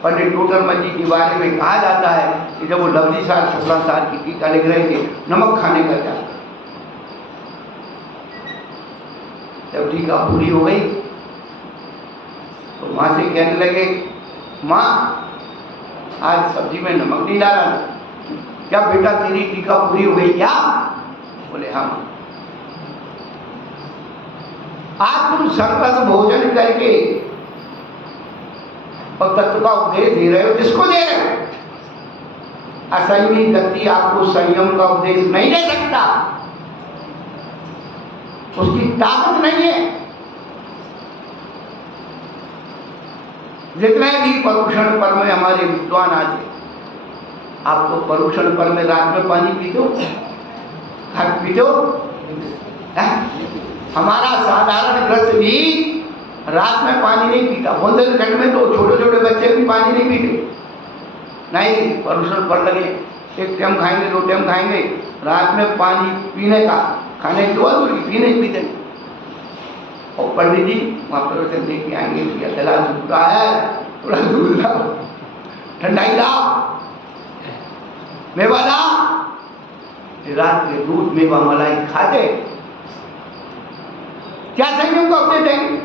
पंडित टोटल मंजी के बारे में कहा जाता है कि जब वो लवजी साहब 17 साल की टीका लिख रहे थे, नमक खाने का क्या, जब टीका पूरी हो गई तो माँ से कहने लगे, माँ आज सब्जी में नमक नहीं डाला, क्या बेटा तेरी टीका पूरी हो गई क्या? बोले हाँ माँ। आज तुम सर्वस भोजन करके और तत्व का उपदेश दे रहे हो, किसको दे रहे हो? असंयमी व्यक्ति आपको संयम का उपदेश नहीं दे सकता, उसकी ताकत नहीं है। जितने भी परुषण पर में हमारे विद्वान आते, आप तो परुषण पर में रात में पानी पीते हो, घर पीते हो? हमारा साधारण ग्रस्त भी रात में पानी नहीं पीता। बुंदेलखंड में तो छोटे छोटे बच्चे भी पानी नहीं पीते। नहीं, परुषण पर लगे, एक टाइम खाएंगे, 2 टाइम खाएंगे, रात में पानी पीने का, खाने की बात होगी, पीने पीते। और पंडित जी वहाँ प्रवचन दे के आएंगे, उसका गला सूख रहा है, थोड़ा दूध लाओ, ठंडाई लाओ, मेवा लाओ। रात के दूध मेवा मलाई खाते, क्या संयम को अपने देंगे?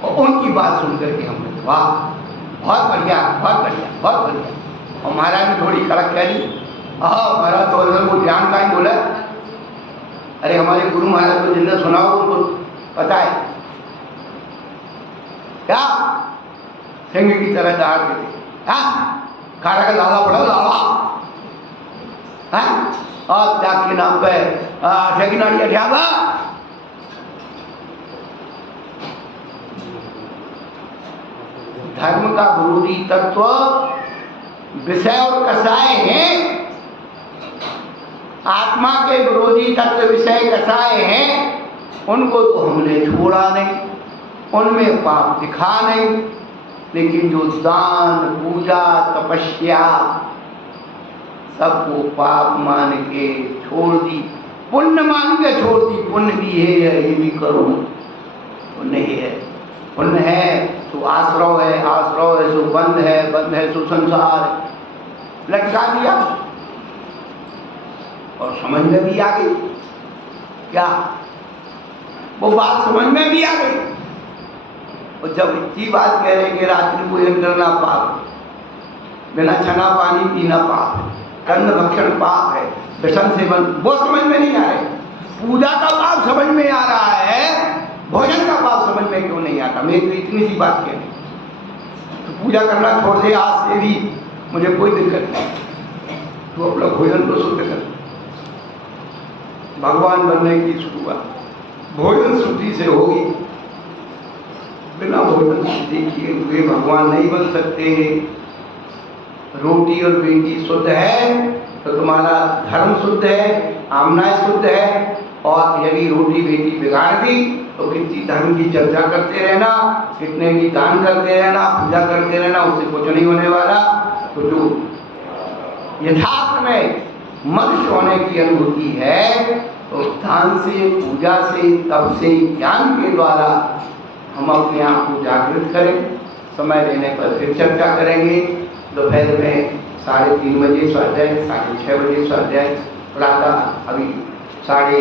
और उनकी बात सुनकर के हम बोले वाह, बहुत बढ़िया, बहुत बढ़िया, बहुत बढ़िया। और महाराज ने थोड़ी कड़क कह दी, महाराज तो वो ध्यान का ही बोला। अरे हमारे गुरु महाराज को जिन्हें सुना हो उनको पता है क्या, सिंह की तरह दहाड़ देते, खाना का लाला पड़ा लाला, और त्याग के नाम पे ठेकीनाड़ी अठ्यावा। धर्म का विरोधी तत्व विषय और कसाय हैं, आत्मा के विरोधी तत्व विषय कसाय हैं, उनको तो हमने छोड़ा नहीं, उनमें पाप दिखा नहीं। लेकिन जो दान, पूजा, तपस्या सबको पाप मान के छोड़ दी, पुण्य मान के छोड़ दी। पुण्य भी है, ये भी करो, पुण्य है, पुण्य है तो आश्रव है, आश्रव है सो बंध है सो संसार, लटका दिया। और समझ में भी आ गई क्या, वो बात समझ में भी आ गई। और जब इतनी बात कह रहे कि रात्रि भोजन करना पाप, बिना छना पानी पीना पाप, कर्ण भक्षण पाप है, विषम सेवन, वो समझ में नहीं आ रहे। पूजा का पाप समझ में आ रहा है, भोजन का पाप समझ में क्यों नहीं आता? मैं तो इतनी सी बात कहनी, तो पूजा करना छोड़ दे आज से भी, मुझे कोई दिक्कत नहीं, तो अपना भोजन तो शुद्ध कर। भगवान बनने की शुरुआत भोजन शुद्धि से होगी, बिना भोजन शुद्धि किए हुए भगवान नहीं बन सकते। रोटी और बेटी शुद्ध है तो तुम्हारा धर्म शुद्ध है, आमना शुद्ध है। और यदि रोटी बेटी बिगाड़ दी तो कितनी धर्म की चर्चा करते रहना, कितने की दान करते रहना, पूजा करते रहना, उससे कुछ नहीं होने वाला। तो जो यथार्थ में मनुष्य होने की अनुभूति है, तो दान से, पूजा से, तप से, ज्ञान के द्वारा हम अपने आप को जागृत करें। समय देने पर फिर चर्चा करेंगे। दोपहर में 3:30 बजे स्वाध्याय, 6:30 बजे स्वाध्याय, प्रातः अभी 6:30